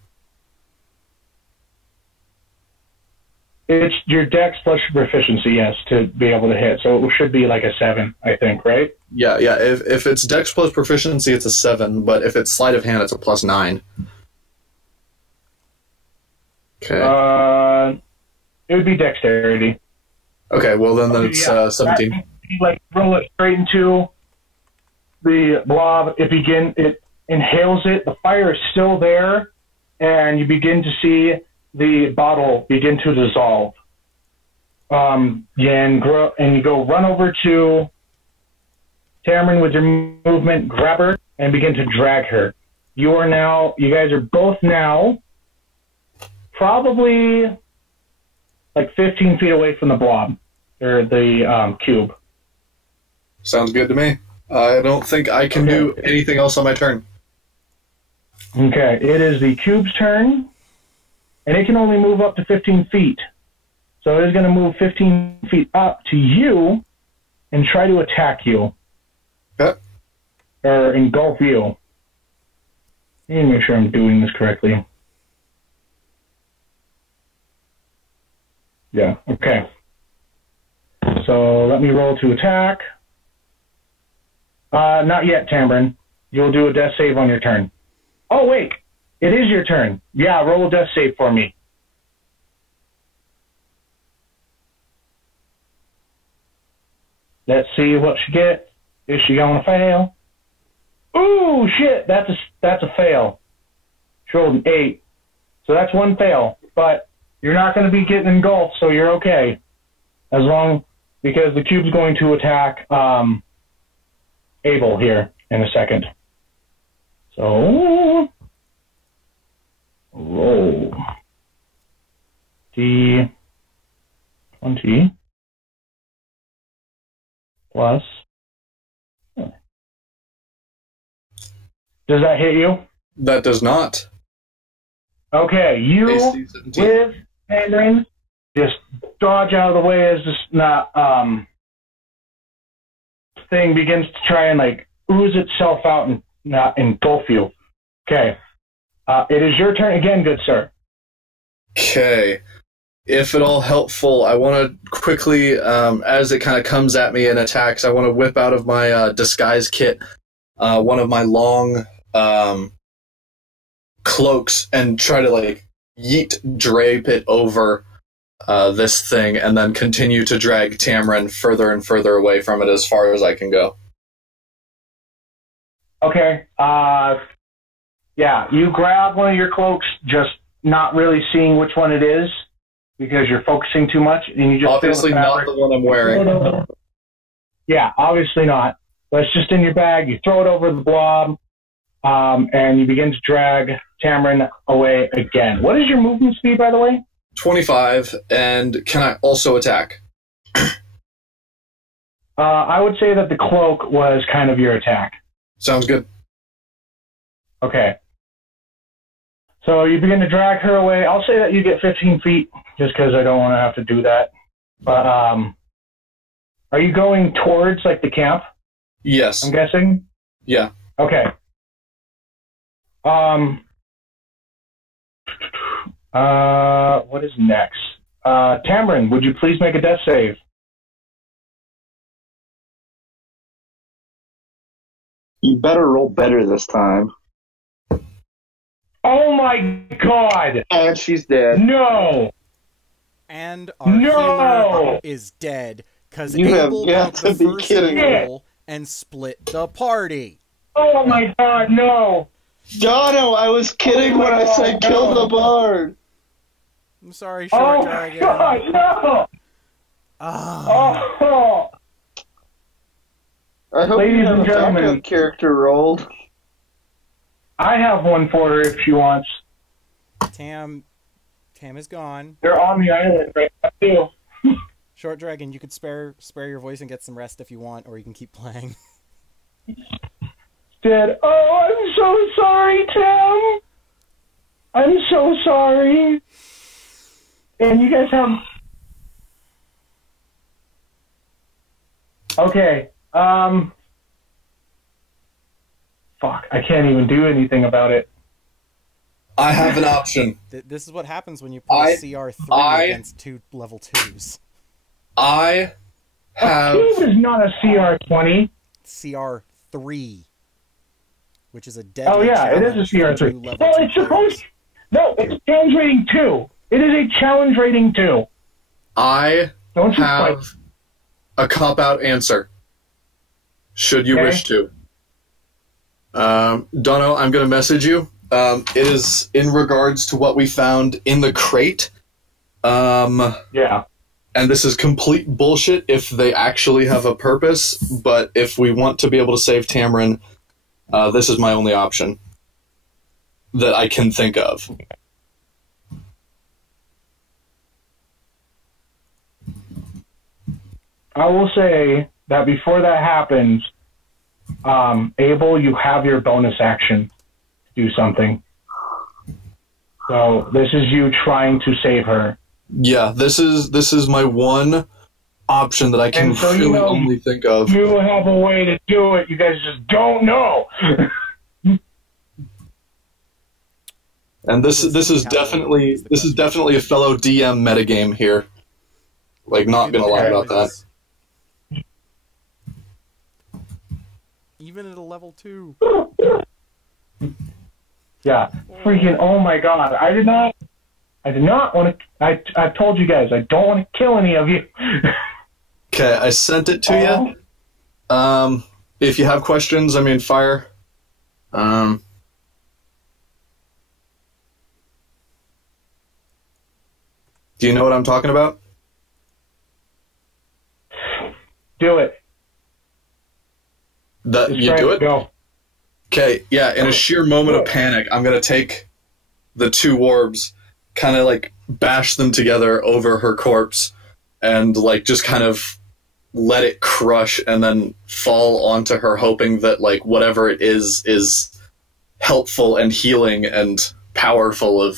It's your dex plus your proficiency, yes, to be able to hit. So it should be like a 7, I think, right? Yeah. If it's dex plus proficiency, it's a 7. But if it's sleight of hand, it's a plus 9. Okay. It would be dexterity. Okay, well then it's 17. You like roll it straight into the blob. It inhales it. The fire is still there, and you begin to see the bottle begin to dissolve. And you go run over to Tamarin with your movement, grab her, and begin to drag her. You guys are both now probably like 15 feet away from the blob, or the cube. Sounds good to me. I don't think I can do anything else on my turn. Okay, it is the cube's turn, and it can only move up to 15 feet. So it is going to move 15 feet up to you and try to attack you. Okay. Or engulf you. Let me make sure I'm doing this correctly. Yeah, okay. So let me roll to attack. Not yet, Tamarin. You'll do a death save on your turn. Oh, wait. It is your turn. Yeah, roll a death save for me. Let's see what she gets. Is she going to fail? Ooh, shit. That's a fail. She rolled an 8. So that's one fail. But you're not going to be getting engulfed, so you're okay. Because the cube's going to attack Abel here in a second. So, roll D20 plus. Does that hit you? That does not. Okay, you with Tamarin just dodge out of the way as this thing begins to try and like ooze itself out and engulf you. Okay. It is your turn again, good sir. Okay. If at all helpful, I want to quickly, as it kind of comes at me and attacks, I want to whip out of my disguise kit one of my long cloaks and try to like drape it over this thing and then continue to drag Tamarin further and further away from it as far as I can go. Okay. Yeah, you grab one of your cloaks, just not really seeing which one it is because you're focusing too much, and you just obviously not the one I'm wearing. Yeah, obviously not. But it's just in your bag. You throw it over the blob, and you begin to drag Tamarin away again. What is your movement speed, by the way? 25, and can I also attack? I would say that the cloak was kind of your attack. Sounds good. Okay. So you begin to drag her away. I'll say that you get 15 feet, just because I don't want to have to do that. But are you going towards like the camp? Yes. I'm guessing. Yeah. Okay. What is next? Tamarin, would you please make a death save? You better roll better this time. Oh my god! And she's dead. No! And our healer is dead, because Abel broke the first rule and split the party. Oh my god, no! Dono, I was kidding when I said kill the bard. I'm sorry, Short Dragon. Oh god, no! Oh! I hope Ladies you have and a gentlemen, backup character rolled. I have one for her if she wants. Tam is gone. They're on the island right now, too. Short Dragon, you could spare your voice and get some rest if you want, or you can keep playing. Dead. Oh, I'm so sorry, Tim. I'm so sorry. And you guys have... Okay. Fuck, I can't even do anything about it. I have an option. This is what happens when you play CR3 against two level 2s. I have... A 2 is not a CR20. CR3. Which is a deadly Oh yeah, it is a CR3. Well, it's supposed... No, it's challenge rating 2. It is a challenge rating 2. I have a cop-out answer. Should you wish to. Dono, I'm going to message you. It is in regards to what we found in the crate. Yeah. And this is complete bullshit if they actually have a purpose, but if we want to be able to save Tamarin, this is my only option that I can think of. I will say that before that happens, Abel, you have your bonus action to do something. So this is you trying to save her. Yeah, this is my one option that I can really only think of. You have a way to do it. You guys just don't know. And this is definitely a fellow DM metagame here. Like, not gonna lie about that. Even at a level 2. Yeah, freaking! Oh my god! I did not want to. I told you guys I don't want to kill any of you. Okay, I sent it to you. If you have questions, I mean, fire. Do you know what I'm talking about? Do it. You do it? Go. Okay, yeah, in a sheer moment of panic, I'm going to take the 2 orbs, kind of like bash them together over her corpse, and like just kind of let it crush and then fall onto her, hoping that like whatever it is helpful and healing and powerful of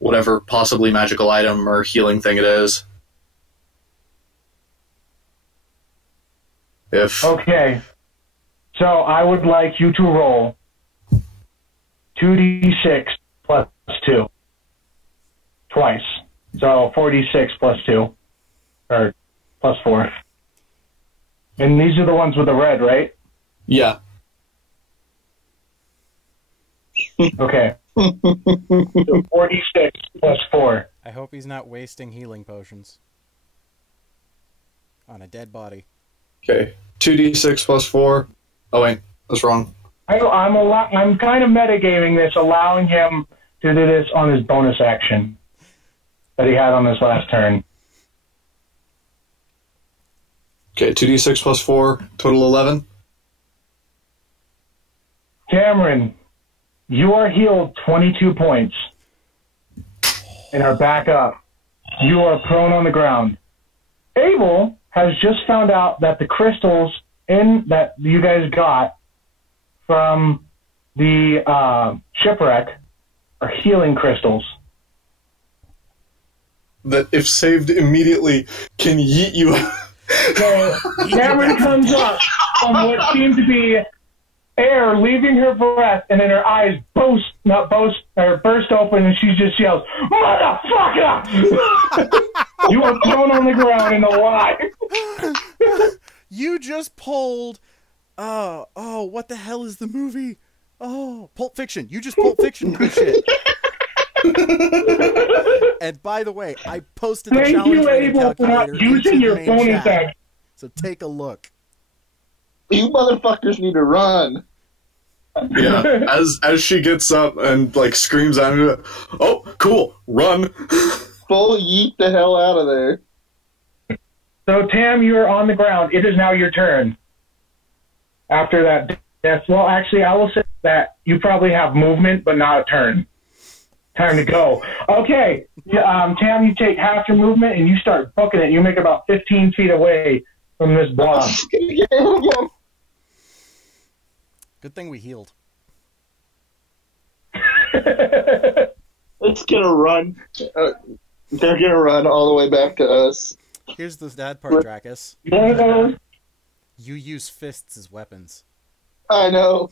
whatever possibly magical item or healing thing it is. Okay. So I would like you to roll 2d6 plus 2. Twice. So 4d6 plus 2. Or plus 4. And these are the ones with the red, right? Yeah. Okay. So 46 plus 4. I hope he's not wasting healing potions on a dead body. Okay. 2d6 plus 4. Oh, wait. That's wrong. I'm kind of metagaming this, allowing him to do this on his bonus action that he had on his last turn. Okay, 2d6 plus 4, total 11. Cameron, you are healed 22 points and are back up. You are prone on the ground. Abel has just found out that the crystals that you guys got from the shipwreck are healing crystals. That, if saved immediately, can yeet you. So Cameron comes up from what seemed to be air leaving her breath, and then her eyes burst open, and she just yells, "Motherfucker!" You are thrown on the ground and alive. You just pulled. What the hell is the movie? Oh, Pulp Fiction. You just Pulp Fiction shit. And by the way, I posted the challenge rating calculator using your bonus action. So take a look. You motherfuckers need to run. Yeah, as she gets up and like screams at me, "Oh, cool, run!" Full yeet the hell out of there. So Tam, you are on the ground. It is now your turn. After that death, well, actually, I will say that you probably have movement, but not a turn. Time to go. Okay, Tam, you take half your movement and you start booking it. You make about 15 feet away from this blob. Good thing we healed. It's gonna run. They're gonna run all the way back to us. Here's the sad part, Dracus. You use fists as weapons. I know.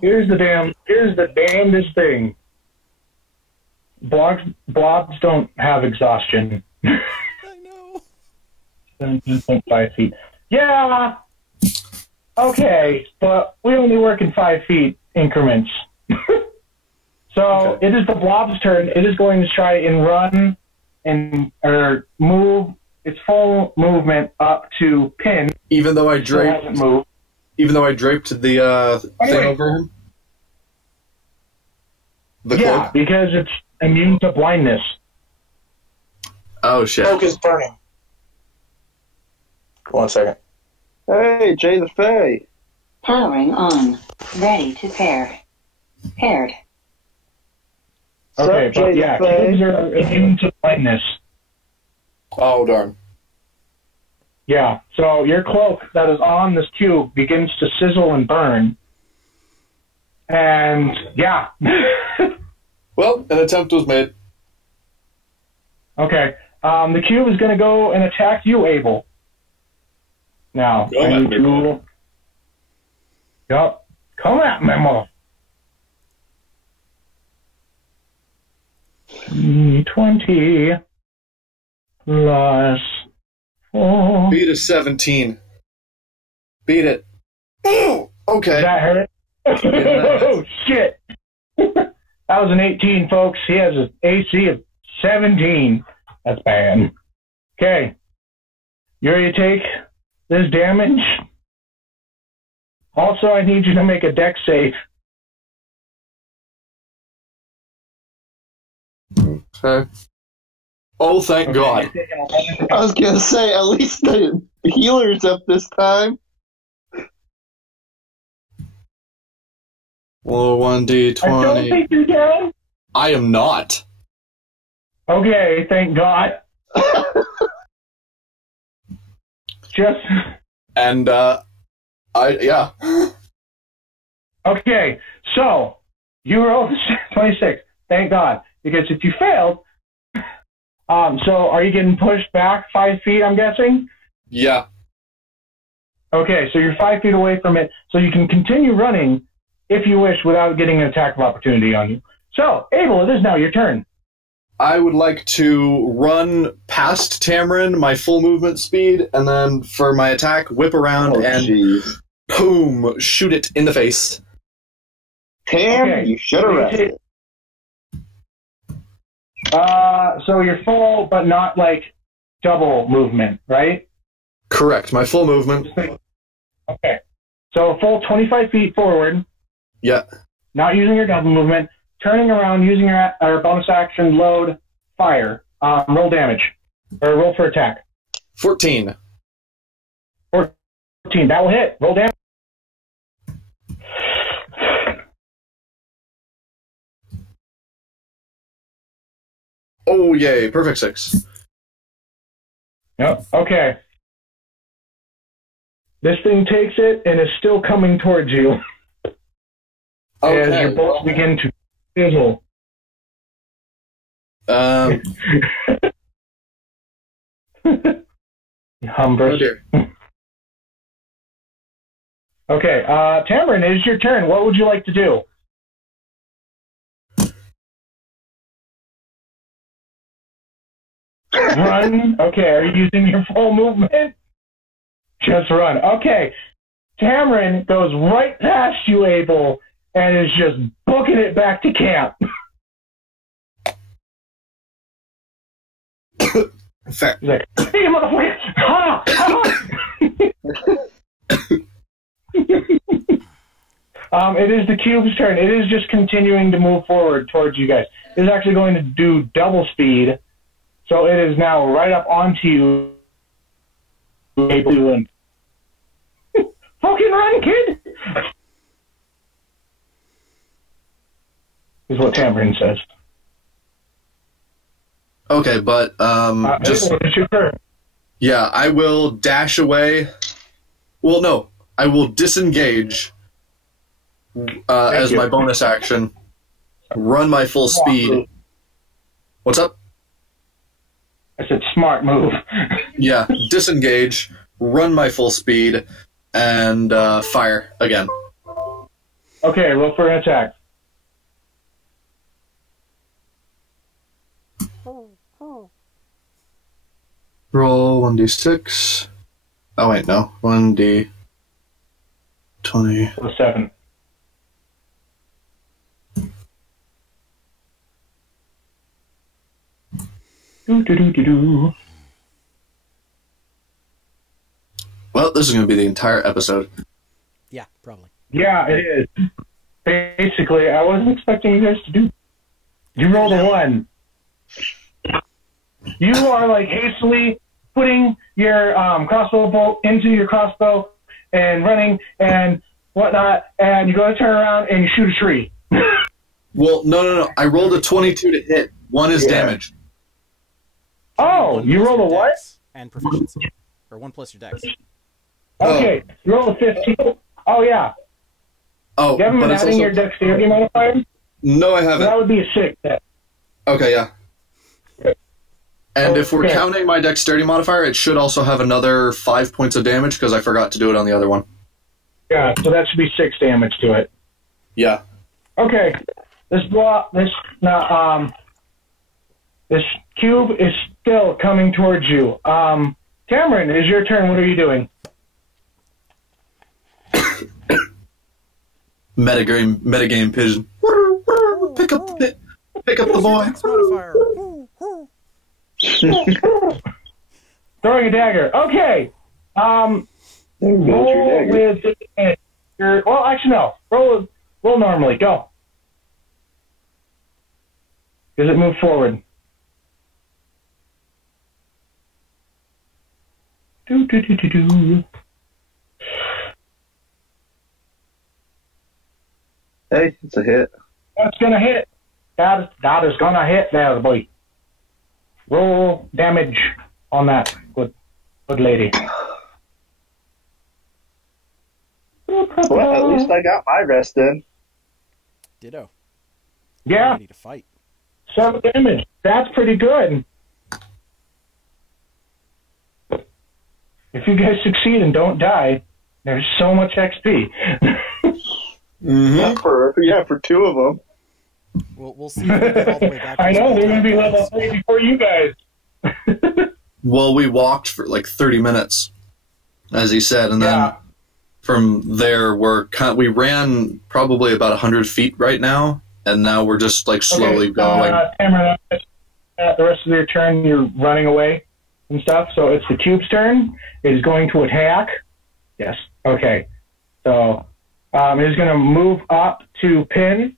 Here's the damnedest thing. Blobs don't have exhaustion. I know. 17.5 feet. Yeah. Okay, but we only work in 5 feet increments. So okay. It is the blob's turn. It is going to try and run or move its full movement up to pin. Even though I draped the thing over him? The cloak? Because it's immune to blindness. Oh, shit. Cloak is burning. 1 second. Hey, Jay the Fae. Powering on. Ready to pair. Paired. Okay, but yeah, cubes are immune to blindness. Oh, darn. Yeah, so your cloak that is on this cube begins to sizzle and burn. And, yeah. Well, an attempt was made. Okay, the cube is going to go and attack you, Abel. Now, I need to... Yup. Come at me, mother. 20 plus 4. Beat a 17. Beat it. Oh, okay. Did that hurt? Oh, shit. That was an 18, folks. He has an AC of 17. That's bad. Okay. You ready to take this damage? Also, I need you to make a dex save. Okay. Oh, thank God. I was going to say, at least the healer's up this time. Well, 1d20. I don't think you can. I am not. Okay, thank God. Just... And, yeah. Okay, So you rolled 26. Thank God, because if you failed, so are you getting pushed back 5 feet? I'm guessing. Yeah. Okay, so you're 5 feet away from it, so you can continue running if you wish without getting an attack of opportunity on you. So, Abel, it is now your turn. I would like to run past Tamarin, my full movement speed, and then for my attack, whip around boom, shoot it in the face. Tam, you should have rested. So you're full, but not like double movement, right? Correct, my full movement. Okay. So full 25 feet forward. Yeah. Not using your double movement. Turning around, using your bonus action, load, fire. Roll damage. Or roll for attack. 14. 14. That will hit. Roll damage. Oh, yay. Perfect 6. Yep. Okay. This thing takes it and is still coming towards you. Okay. As your bolts begin to fizzle. Humber. Okay, Tamarin, it is your turn. What would you like to do? Run. Okay, are you using your full movement? Just run. Okay. Tamarin goes right past you, Abel, and is just booking it back to camp. Fair. He's like, hey, motherfucker! Ha! Ha! It is the cube's turn. It is just continuing to move forward towards you guys. It is actually going to do double speed, so it is now right up onto you. Fucking run, kid! Is what Tamarin says. Okay, but just yeah, I will dash away. Well, no, I will disengage as my bonus action. Run my full speed. What's up? I said smart move. Yeah, disengage, run my full speed, and fire again. Okay, roll for an attack. Roll 1d6. Oh wait, no, 1d20. 7. Do. Well, this is going to be the entire episode. Yeah, probably. Yeah, it is. Basically, I wasn't expecting you guys to do. You rolled a 1. You are like hastily putting your crossbow bolt into your crossbow and running and whatnot, and you go to turn around and you shoot a tree. Well, no. I rolled a 22 to hit. 1 is damage. Oh, you rolled a what? And proficiency. Or 1 plus your dex. Okay, you rolled a 15. Oh, yeah. Oh, you haven't been adding your dexterity modifier? No, I haven't. That would be a 6 then. Okay, yeah. And if we're counting my dexterity modifier, it should also have another 5 points of damage because I forgot to do it on the other one. Yeah, so that should be 6 damage to it. Yeah. Okay, this cube is still coming towards you. Cameron, it is your turn. What are you doing? Metagame pigeon. Pick up the boy. Throwing a dagger. Okay. Roll with well, actually no. Roll normally. Go. Does it move forward? Do. Hey, it's a hit. That's gonna hit. That is gonna hit there, boy. Roll damage on that. Good lady. Well, at least I got my rest in. Ditto. Yeah. Ready to fight. 7 damage. That's pretty good. If you guys succeed and don't die, there's so much XP. Yeah, for 2 of them. We'll see if we get all the way back. I know, they're going to be level 3 before you guys. Well, we walked for like 30 minutes, as he said, and then from there we ran probably about 100 feet right now, and now we're just like slowly going. Cameron, the rest of your turn, you're running away and stuff, so it's the cube's turn. It is going to attack. Yes. Okay. So it is going to move up to Pin.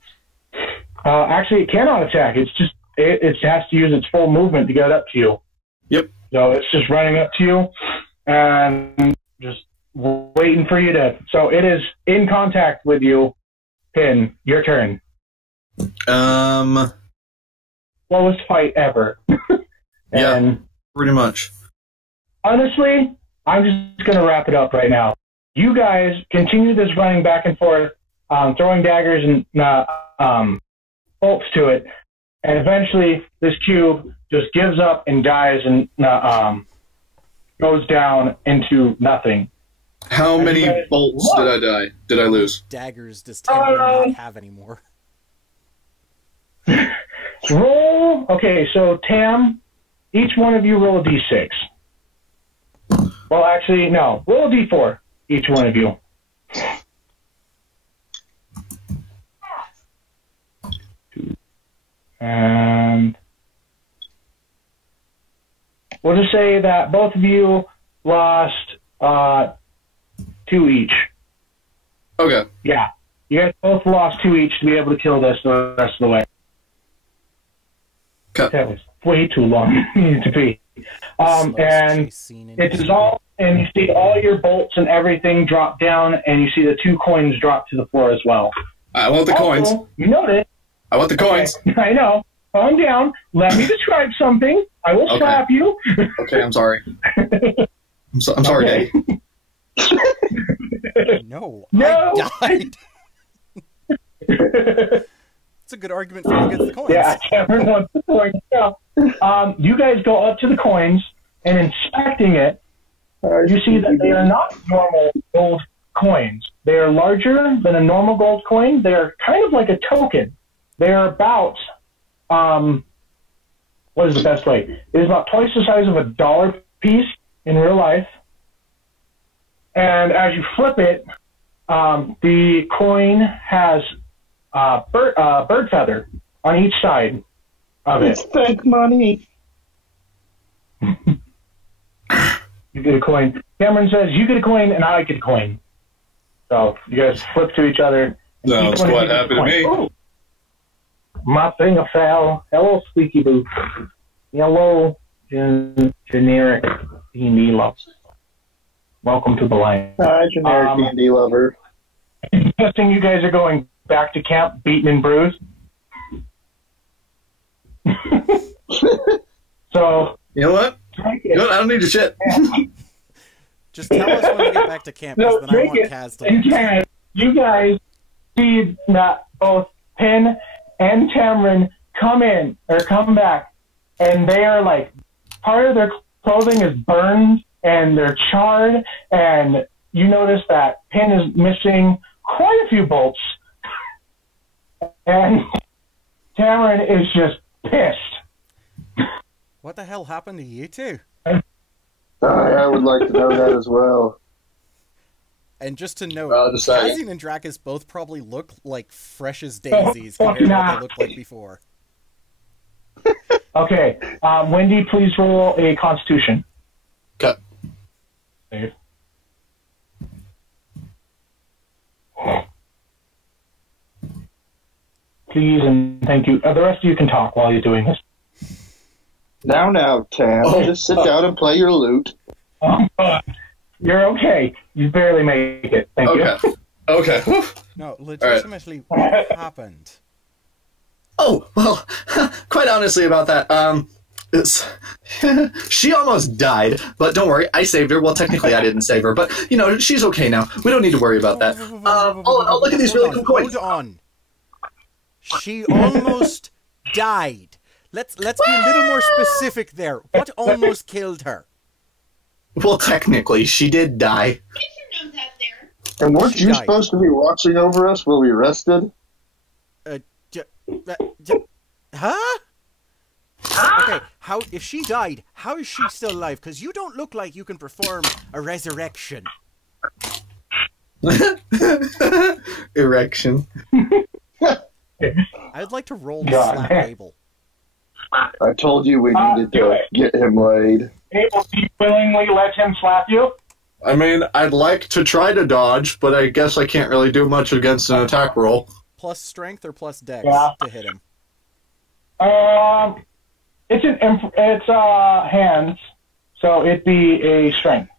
Actually, it cannot attack. It's just it has to use its full movement to get up to you. Yep. So it's just running up to you and just waiting for you to. So it is in contact with you, Pin. Your turn. Slowest fight ever. Yeah. Pretty much. Honestly, I'm just going to wrap it up right now. You guys continue this running back and forth, throwing daggers and bolts to it, and eventually this cube just gives up and dies and goes down into nothing. How many bolts did I die? Did I lose? Daggers does Tamron not have anymore? Roll. Okay, so Tam, each one of you roll a d6. Well, actually, no. Roll a d4, each one of you. And we'll just say that both of you lost 2 each. Okay. Yeah. You guys both lost 2 each to be able to kill this the rest of the way. Okay. That was way too long. Needed to be. And it dissolves, and you see all your bolts and everything drop down, and you see the 2 coins drop to the floor as well. I want the coins. You notice. I want the coins. Okay, I know. Calm down. Let me describe something. I will slap you. Okay, I'm sorry. I'm sorry, Dave. No, I died. It's a good argument for against the coins. Yeah, Cameron wants the coins. Yeah. You guys go up to the coins, and inspecting it, you see that they are not normal gold coins. They are larger than a normal gold coin. They are kind of like a token. They are about, what is the best way? It is about twice the size of a dollar piece in real life. And as you flip it, the coin has a bird feather on each side of it. It's fake money. You get a coin. Cameron says, you get a coin, and I get a coin. So you guys flip to each other. That's what happened to me. Ooh. My finger fell. Hello, Squeaky Boo. Hello, generic D&D lover. Welcome to the line. Hi, generic D&D lover. I'm guessing you guys are going back to camp, beaten and bruised. So you know what? I don't need your shit. Just tell us when we get back to camp, because then I want Kaz to. And you guys see that both Pin and Tamron come back, and they are like, part of their clothing is burned and they're charred, and you notice that Pin is missing quite a few bolts, and Tamron is just pissed. What the hell happened to you two? I would like to know that as well. And just to note, Kazin and Drakus both probably look like fresh as daisies compared to what they looked like before. Okay, Wendy, please roll a Constitution. Cut. Save. Please and thank you. The rest of you can talk while you're doing this. Now, Tam, just sit down and play your lute. You're okay. You barely make it. Thank you. Okay. No, legitimately, what happened? Oh, well, quite honestly about that, she almost died, but don't worry, I saved her. Well, technically I didn't save her, but, you know, she's okay now. We don't need to worry about that. Oh, look at these really cool coins. Hold on. She almost died. Let's be a little more specific there. What almost killed her? Well, technically, she did die. And weren't She you died. supposed to be watching over us while we rested? Huh? Okay, if she died, how is she still alive? Because you don't look like you can perform a resurrection. Erection. I'd like to roll to God. slap Abel. I told you we needed do to it. get him laid. Abel, do you willingly let him slap you? I mean, I'd like to try to dodge, but I guess I can't really do much against an attack roll. Plus strength or plus dex Yeah. to hit him? It's hands, so it'd be a strength.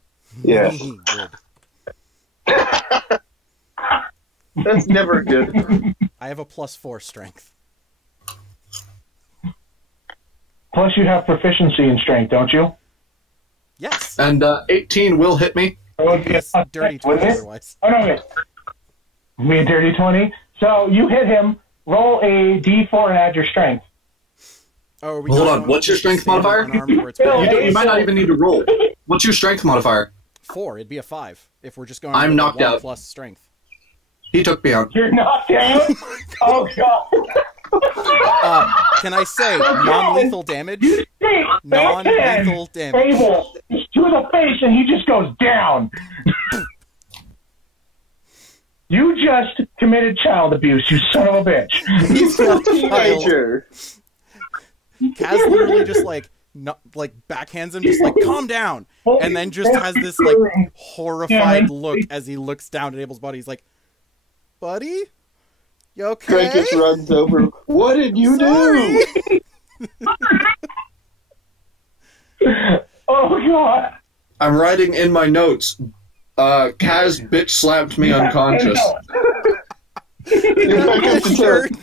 Yes. Good. That's never good. I have a +4 strength. Plus, you have proficiency in strength, don't you? Yes. And 18 will hit me. It would be It's a dirty 20 wouldn't it? otherwise. Oh no, wait. It'd be a dirty 20. So you hit him. Roll a d4 and add your strength. Oh, are we Hold not on, going what's your with strength standard modifier? unarmed where it's You might not even need to roll. What's your strength modifier? 4. It'd be a 5 if we're just going. I'm with a knocked 1 out. plus strength. He took me out. You're knocked out. Oh god. Can I say non-lethal damage? You see, Non-lethal damage. Abel is to the face, and he just goes down. You just committed child abuse, you son of a bitch. He's not a child. Teenager. Kaz literally just backhands him, just like calm down, and then just has this like horrified look as he looks down at Abel's body. He's like, "Buddy, you okay?" Krakus runs over. What did you Sorry. do? Oh god. I'm writing in my notes, Kaz bitch slapped me unconscious. Krakus Sure. said,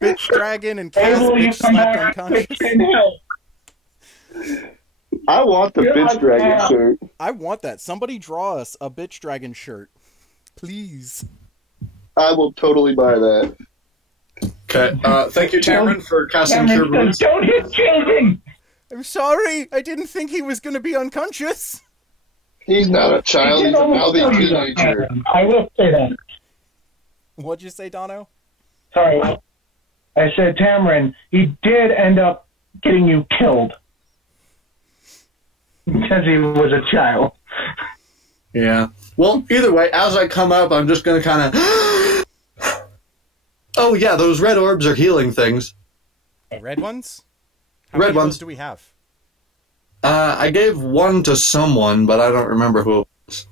Bitch dragon and Kaz Abel, you bitch come slapped back unconscious. in hell. I want the You're bitch like, dragon yeah. shirt. I want that. Somebody draw us a bitch dragon shirt, please. I will totally buy that. Okay, thank you, Tamron, for casting Cure Cameron Wounds. says, don't hit children. I'm sorry. I didn't think he was going to be unconscious. He's not a child, he's a mouthy teenager. I will say that. What'd you say, Dono? Sorry. I said, Tamron, he did end up getting you killed. Because he was a child. Yeah. Well, either way, as I come up, I'm just going to kind of... Oh, yeah, those red orbs are healing things. Red ones? How Red many of ones. those do we have? I gave one to someone, but I don't remember who it was.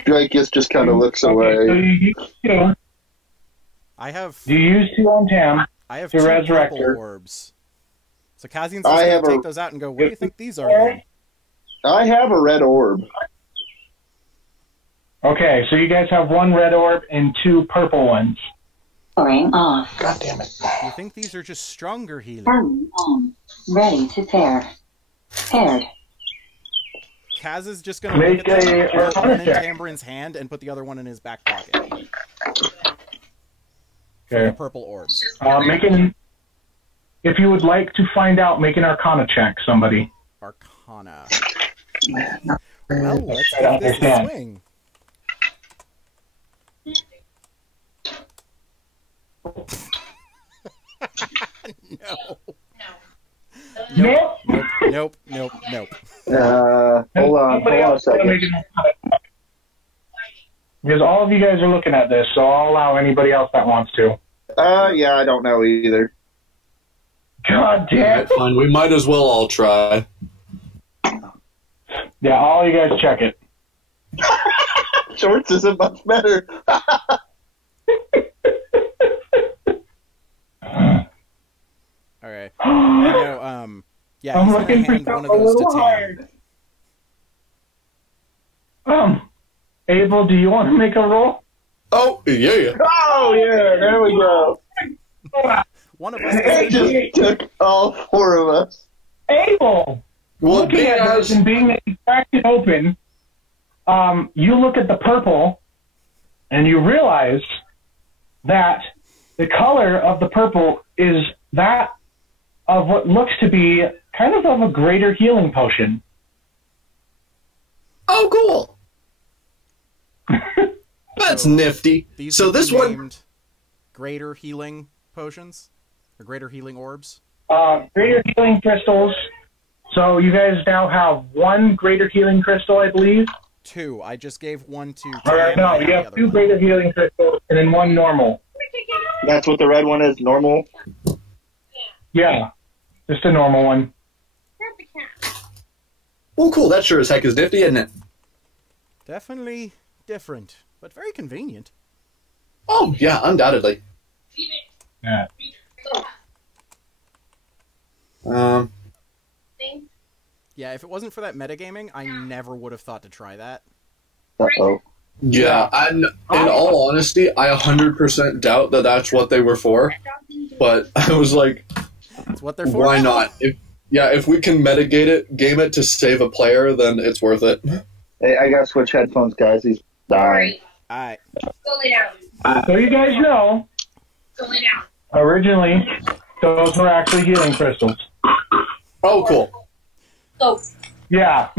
Krakus just kind of looks Okay, so away. you use two. I have You use two on Tam. I have to 2 resurrect purple her. orbs. So Kazian's I just have going to a- take those out and go, what do you think these are then? I have a red orb. Okay, so you guys have one red orb and 2 purple ones. Pouring off. God damn it. Do you think these are just stronger healing? Turning on. Ready to pair. Paired. Kaz is just going to Make look at them, a put one in arcana check. Tambrin's hand and put the other one in his back pocket. The Okay. purple orbs. If you would like to find out, make an arcana check, somebody. Arcana. Well, let's I don't give this a understand. swing. No. Nope. Nope. Nope. Nope. Hold on Somebody a else gotta make second. an arcana check. Because all of you guys are looking at this, so I'll allow anybody else that wants to. Yeah, I don't know either. God damn. Alright, fine. We might as well all try. Yeah, all you guys check it. Shorts isn't much better. All right. I know, yeah, I'm he's going looking to for hand one something of a those to little Tam. hard. Abel, do you want to make a roll? Oh, yeah. Oh, yeah, there we go. One of us It is just took all 4 of us. Abel! Well, Looking being at this as... and being cracked open, you look at the purple and you realize that the color of the purple is that of what looks to be kind of a greater healing potion. Oh, cool. That's nifty. These So would be this one... named greater healing potions? Or greater healing orbs? Greater healing crystals. So you guys now have 1 greater healing crystal, I believe. 2. I just gave 1 to... No, you have 2 greater healing crystals and then 1 normal. That's what the red one is, normal? Yeah, just a normal one. Well, cool. That sure as heck is nifty, isn't it? Definitely different, but very convenient. Oh, yeah, undoubtedly. Yeah. Yeah, if it wasn't for that metagaming, I never would have thought to try that. Uh-oh. Yeah, in all honesty, I 100% doubt that that's what they were for. But I was like, That's what they're for. why not? If we can game it to save a player, then it's worth it. Hey, I gotta switch headphones, guys. He's dying. Alright. Go lay down. So you guys know, Go lay down. originally, those were actually healing crystals. Oh, cool. Go. Yeah.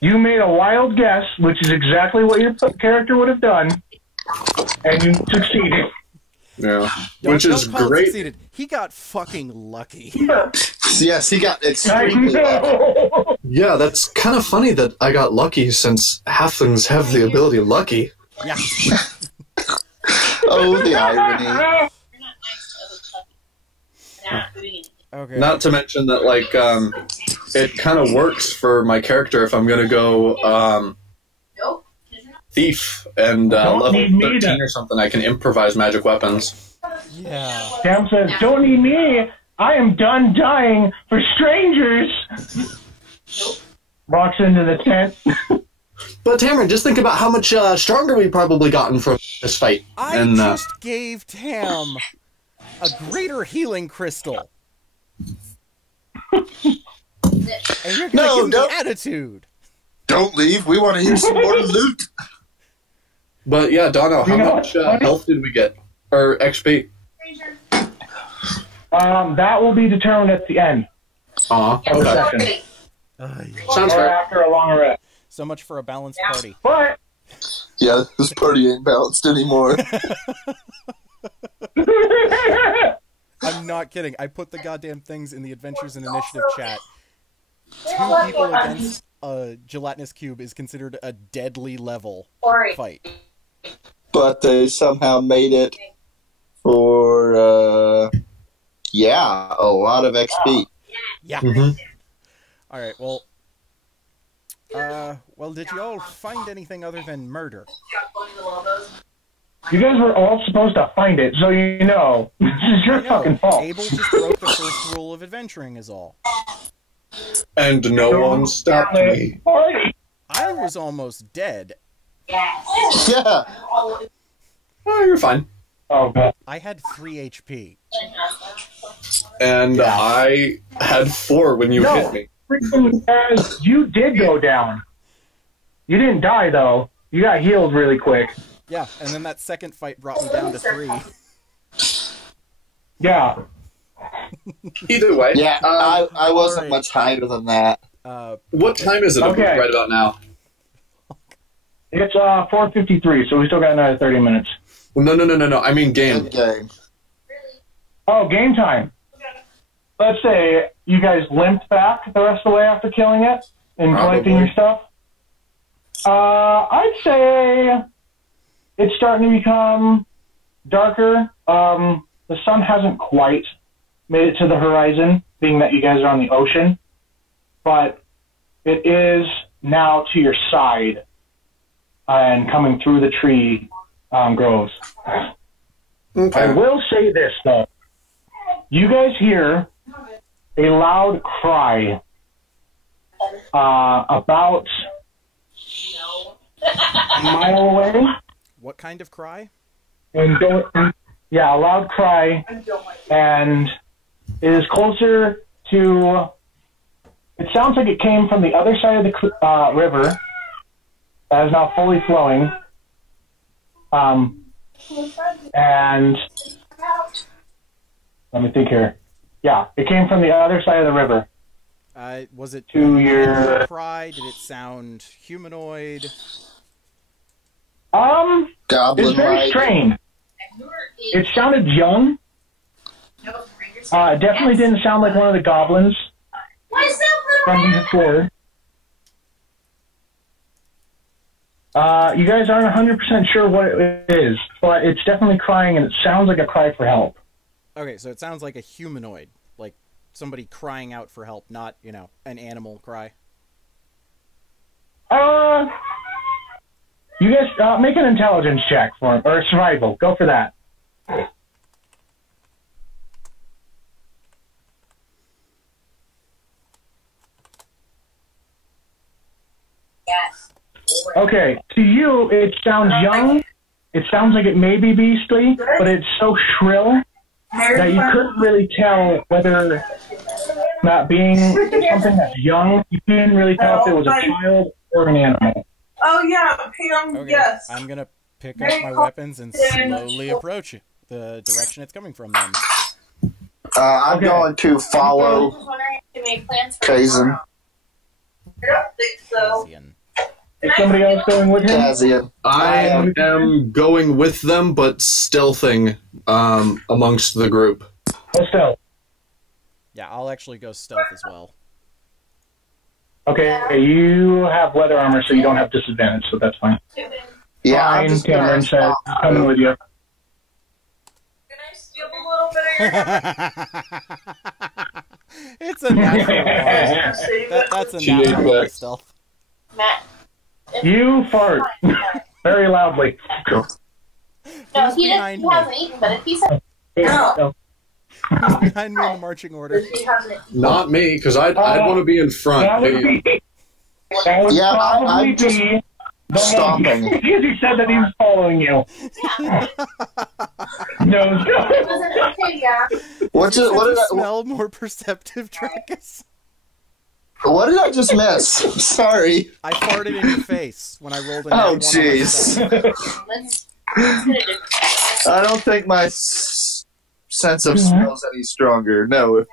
You made a wild guess, which is exactly what your character would have done, and you succeeded. Yeah. Which is Don't call it great. succeeded. He got fucking lucky. Yes, he got I extremely lucky. know. Yeah, that's kind of funny that I got lucky since halflings have the ability lucky. Yeah. Oh, the irony. You're not nice to other stuff. You're not doing anything. Okay. Not to mention that, like, it kind of works for my character if I'm going to go Nope. thief and Don't level need me 13 to- or something. I can improvise magic weapons. Yeah. Sam says, don't need me. I am done dying for strangers. Walks into the tent. But Tamara, just think about how much stronger we've probably gotten from this fight. I and just gave Tam a greater healing crystal. And you're gonna No, give me don't- attitude. Don't leave. We want to hear some more loot. But yeah, Dono, how You know much what's funny? health did we get? Or XP? That will be determined at the end Aw, of the okay. session. Sounds Or fair. after a long rest. So much for a balanced party. But Yeah, this party ain't balanced anymore. I'm not kidding. I put the goddamn things in the Adventures and Initiative chat. 2 people against a gelatinous cube is considered a deadly level fight. But they somehow made it for, a lot of XP. Yeah. Mhm. Alright, well... did you all find anything other than murder? you guys were all supposed to find it, so you know. This is your fucking fault. Abel just broke the first rule of adventuring is all. And no one stopped me. Party. I was almost dead. Yeah. Oh, you're fine. Oh, God. I had 3 HP. And I had 4 when you No. hit me. Freaking guys, you did go down. You didn't die, though. You got healed really quick. Yeah, and then that second fight brought me down to 3. Yeah. Either way. Yeah, I wasn't Alright. much higher than that. What time is it Okay. right about now? It's 4:53, so we still got another 30 minutes. No. I mean game. Good game. Oh, game time. Let's say you guys limped back the rest of the way after killing it and collecting your stuff. I'd say it's starting to become darker. The sun hasn't quite made it to the horizon, being that you guys are on the ocean, but it is now to your side and coming through the tree groves. Okay. I will say this, though. You guys hear a loud cry about a mile away. What kind of cry? A loud cry, and it is closer to... It sounds like it came from the other side of the river that is now fully flowing. And let me think here. Yeah, it came from the other side of the river. Was it To your cry? Did it sound humanoid? It's very strange. It sounded young. It definitely didn't sound like one of the goblins from before. You guys aren't 100% sure what it is, but it's definitely crying, and it sounds like a cry for help. Okay, so it sounds like a humanoid, like somebody crying out for help, not, you know, an animal cry. You guys make an intelligence check for him, or survival. Go for that. Yes. Okay, to you, it sounds young. It sounds like it may be beastly, but it's so shrill that you couldn't really tell whether, not being something that's young, you couldn't really tell if it was a child or an animal. Oh, yeah, Pam, Okay, yes. I'm gonna pick up my weapons and slowly approach it, the direction it's coming from then. I'm going to follow Kazan. I don't think so. Asian. Is somebody else going with him? Kazian. I am going with them, but stealthing amongst the group. Oh, stealth. Yeah, I'll actually go stealth as well. Okay, you have leather armor, so you don't have disadvantage, so that's fine. Yeah, I'm Fine, just Cameron said, coming with you. Can I steal a little bit of your It's a natural. That's a natural stealth. Matt? You fart very loudly. No, Who's he behind me? hasn't eaten, but if he said No. Who's behind me in the marching order? he hasn't Not me, because I'd want to be in front. That would Yeah, probably I'm just be the stopping. Because he said that he was following you. No. okay, yeah. What did I Smell more perceptive, Dracus? what did I just miss? Sorry. I farted in your face when I rolled in. Oh, that one on my jeez. stealth. Let's get it. I don't think my sense of smell is any stronger. No.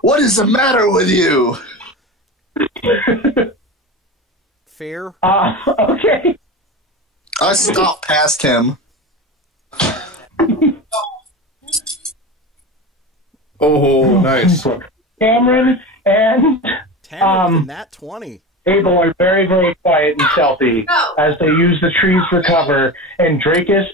What is the matter with you? Fair. Okay. I stopped past him. Oh, nice. Cameron and Tamara, nat 20. Abel are very, very quiet and stealthy as they use the trees for cover, and Dracus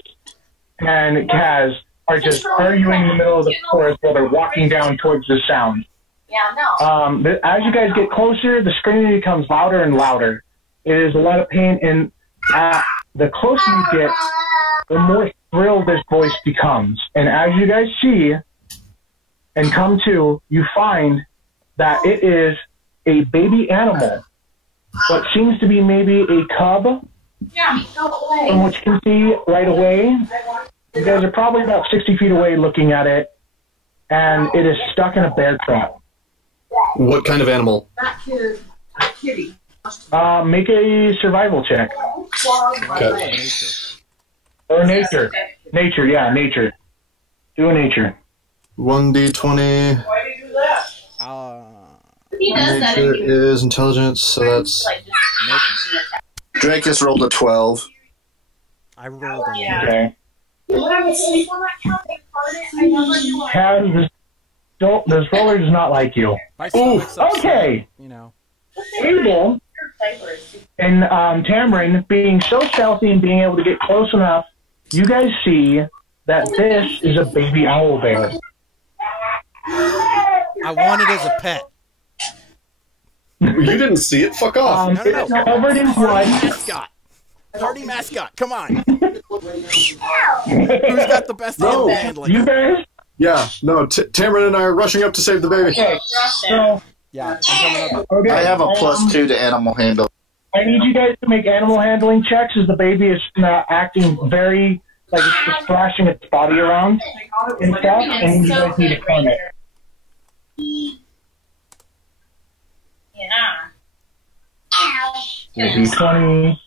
and Kaz are just arguing in the middle of the forest while they're walking down towards the sound. Yeah, no. As you guys get closer, the screaming becomes louder and louder. It is a lot of pain, and the closer you get, the more thrilled this voice becomes. And as you guys see and come to, you find that it is a baby animal, what seems to be maybe a cub, Yeah, go away. from what you can see right away. You guys are probably about 60 feet away looking at it, and it is stuck in a bear trap. What kind of animal? Kitty. Make a survival check. Okay. Or nature. Nature, yeah, nature. Do a nature. 1d20. Why do you do that? He does that Nature if you is intelligence, so that's... like just Dracus rolled a 12. I rolled a Yeah. Okay. When I was asleep on that couch, I never knew I Kaz, this roller does not like you. My stomach's upset, Okay. You know. Abel and Tamarin, being so stealthy and being able to get close enough, you guys see that this is a baby owl bear. I want it as a pet. You didn't see it? Fuck off. No, no, It's no. covered in Party blood. mascot. Party mascot. Come on. Who's got the best No. animal handling? You guys? Yeah, no, Tamron and I are rushing up to save the baby. Okay, so Yeah, I'm coming up. okay, I have a +2 to animal handle. I need you guys to make animal handling checks as the baby is acting very, like it's just thrashing its body around and stuff, and you guys need to calm it. Yeah. D20.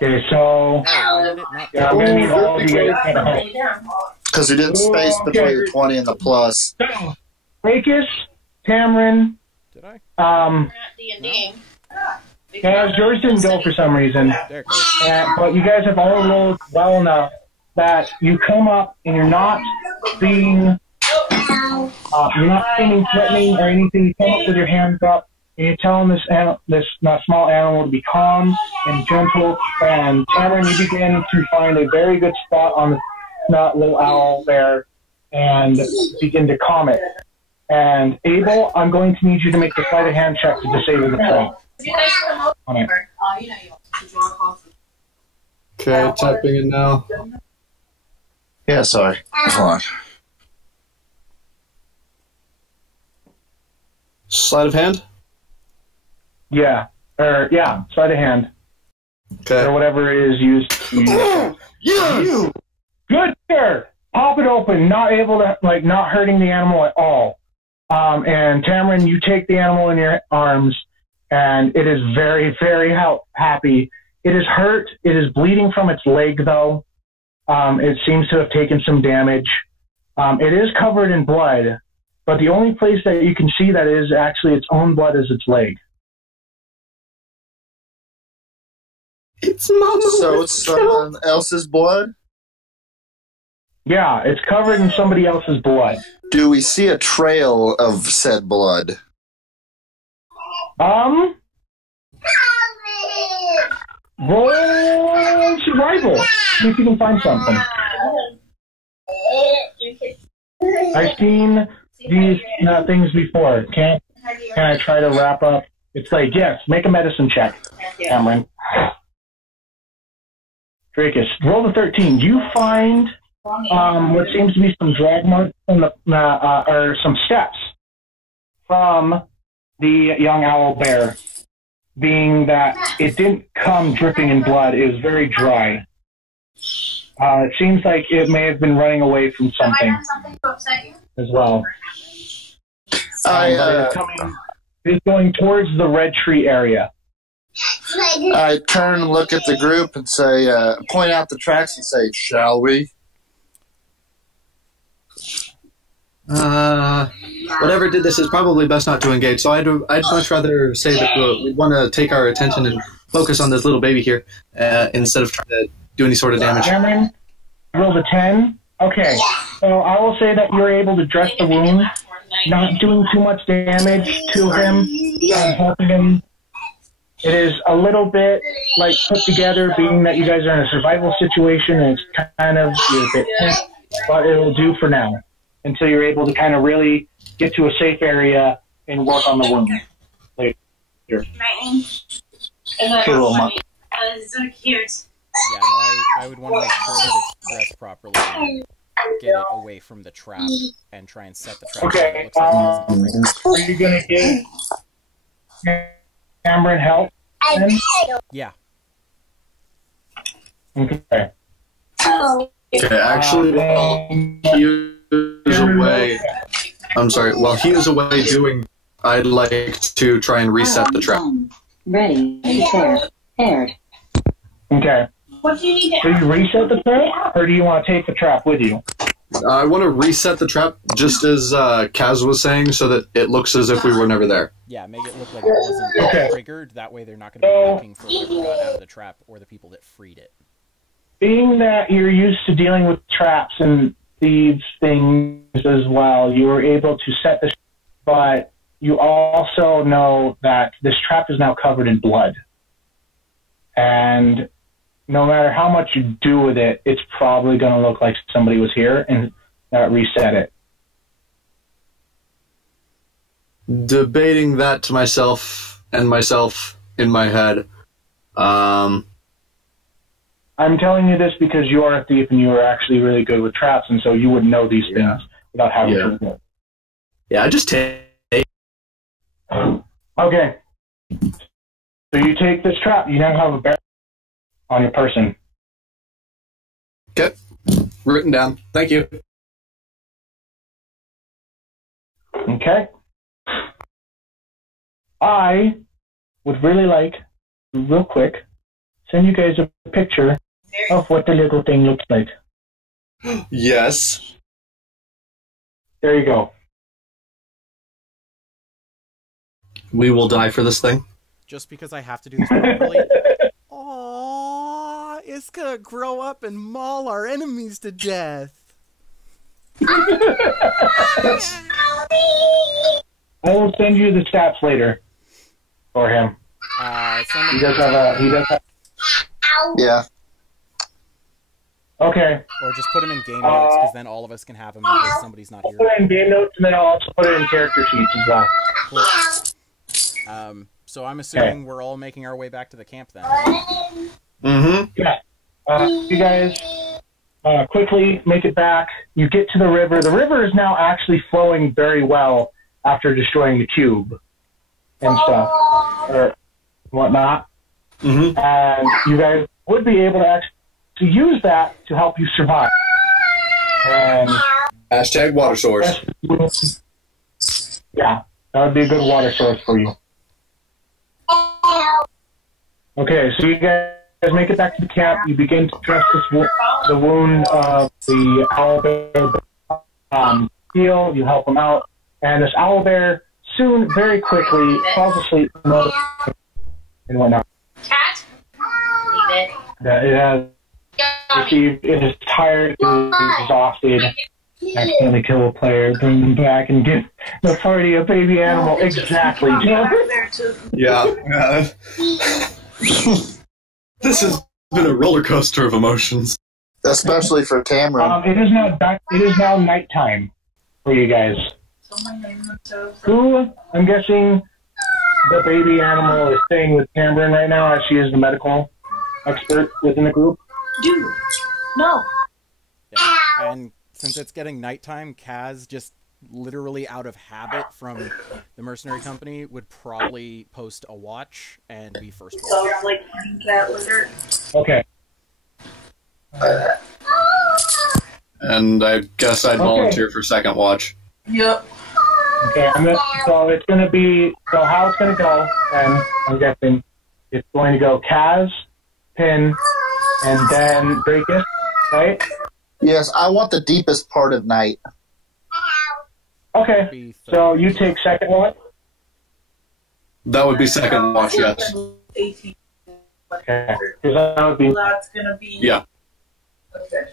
Okay, so Why did it not? yeah, I'm gonna need all of you guys to help. Because we did space between the 20 and the plus. So, Rakis, Cameron, Did I? D&D. guys, yours didn't go for some reason. There it goes. But you guys have all rolled well enough that you come up and you're not being threatening or anything. You come up with your hands up and you're telling this small animal to be calm and gentle. And Cameron, you begin to find a very good spot on the little owl there and begin to calm it. And Abel, I'm going to need you to make the sleight of hand check to disable the flame. On it. Okay, tapping it now. Yeah, sorry. Hold on. Sleight of hand? Yeah. Sleight of hand. Okay. Or whatever it is used. Yes! Good, sir. Pop it open. Not able to, not hurting the animal at all. And Cameron, you take the animal in your arms, and it is very, very happy. It is hurt. It is bleeding from its leg, though. It seems to have taken some damage. It is covered in blood, but the only place that you can see that is actually its own blood is its leg. It's Mama. So it's someone else's blood? Yeah, it's covered in somebody else's blood. Do we see a trail of said blood? Roll survival. See if you can find something. I've seen these things before. Can I try to wrap up? It's like, yes, make a medicine check, Cameron. Drakus, roll the 13. You find what seems to be some drag marks from or some steps from the young owl bear, being that it didn't come dripping in blood. It was very dry. It seems like it may have been running away from something as well. It's going towards the red tree area. I turn and look at the group and say, point out the tracks and say, shall we? Whatever did this is probably best not to engage. So I'd much rather say that we want to take our attention and focus on this little baby here instead of trying to do any sort of damage. Cameron, roll the 10. Okay, so I will say that you're able to dress the wound, not doing too much damage to him, helping him. It is a little bit put together, being that you guys are in a survival situation and it's kind of you're a bit tense, but it will do for now until you're able to kind of really get to a safe area and work on the wound later. So cute. Yeah, no, I would want to make sure that it's dressed properly and get it away from the trap and try and set the trap. Okay, are you going to give Cameron help? Yeah. Okay. Okay, actually, while he is away, while he is away I'd like to try and reset the trap. Ready, prepared. Okay. What do you need to Do you reset the trap, or do you want to take the trap with you? I want to reset the trap, just as Kaz was saying, so that it looks as if we were never there. Yeah, make it look like it wasn't triggered. That way they're not going to be looking for what got out of the trap or the people that freed it. Being that you're used to dealing with traps and these things as well, you were able to set this, but you also know that this trap is now covered in blood. And no matter how much you do with it, it's probably going to look like somebody was here and reset it. Debating that to myself and myself in my head. I'm telling you this because you are a thief and you are actually really good with traps, and so you would know these things without having to do it. Yeah, I just take. Okay. So you take this trap. You now have a bear on your person. Okay. Written down. Thank you. Okay. I would really like to real quick send you guys a picture of what the little thing looks like. Yes. There you go. We will die for this thing. Just because I have to do this properly. Aww, it's gonna grow up and maul our enemies to death. I will send you the stats later for him. He does have. Yeah. Okay. Or just put him in game notes, because then all of us can have him in case somebody's not I'll here. put it in game notes, and then I'll also put it in character sheets as well. Cool. So I'm assuming we're all making our way back to the camp then. Mm-hmm. Yeah. You guys quickly make it back. You get to the river. The river is now actually flowing very well after destroying the cube and stuff, or whatnot. Mm-hmm. And you guys would be able to actually use that to help you survive. And Hashtag water source. yeah, that would be a good water source for you. Okay, so you guys make it back to the camp. You begin to dress the wound of the owlbear heal. You help him out. And this owlbear soon, very quickly, falls asleep and whatnot. Cat? Leave it. It is tired, it is exhausted. Accidentally kill a player, bring them back, and give the party a baby animal. Exactly, Jeff. Yeah. This has been a roller coaster of emotions. Especially for Tamron. It is now nighttime for you guys. Who, I'm guessing, the baby animal is staying with Cameron right now, as she is the medical expert within the group. Dude, no. Yeah. And since it's getting nighttime, Kaz, just literally out of habit from the mercenary company, would probably post a watch and be first watch. So it's like cat litter. Okay. And I guess I'd volunteer for second watch. Yep. Okay, so it's going to be, so how it's going to go, and I'm guessing it's going to go Kaz, Pin, and then Breakus, right? Yes, I want the deepest part of night. Okay, so you take second watch? That would be second watch, yes. 18. Okay, because that would be... That's gonna be... Yeah. Okay.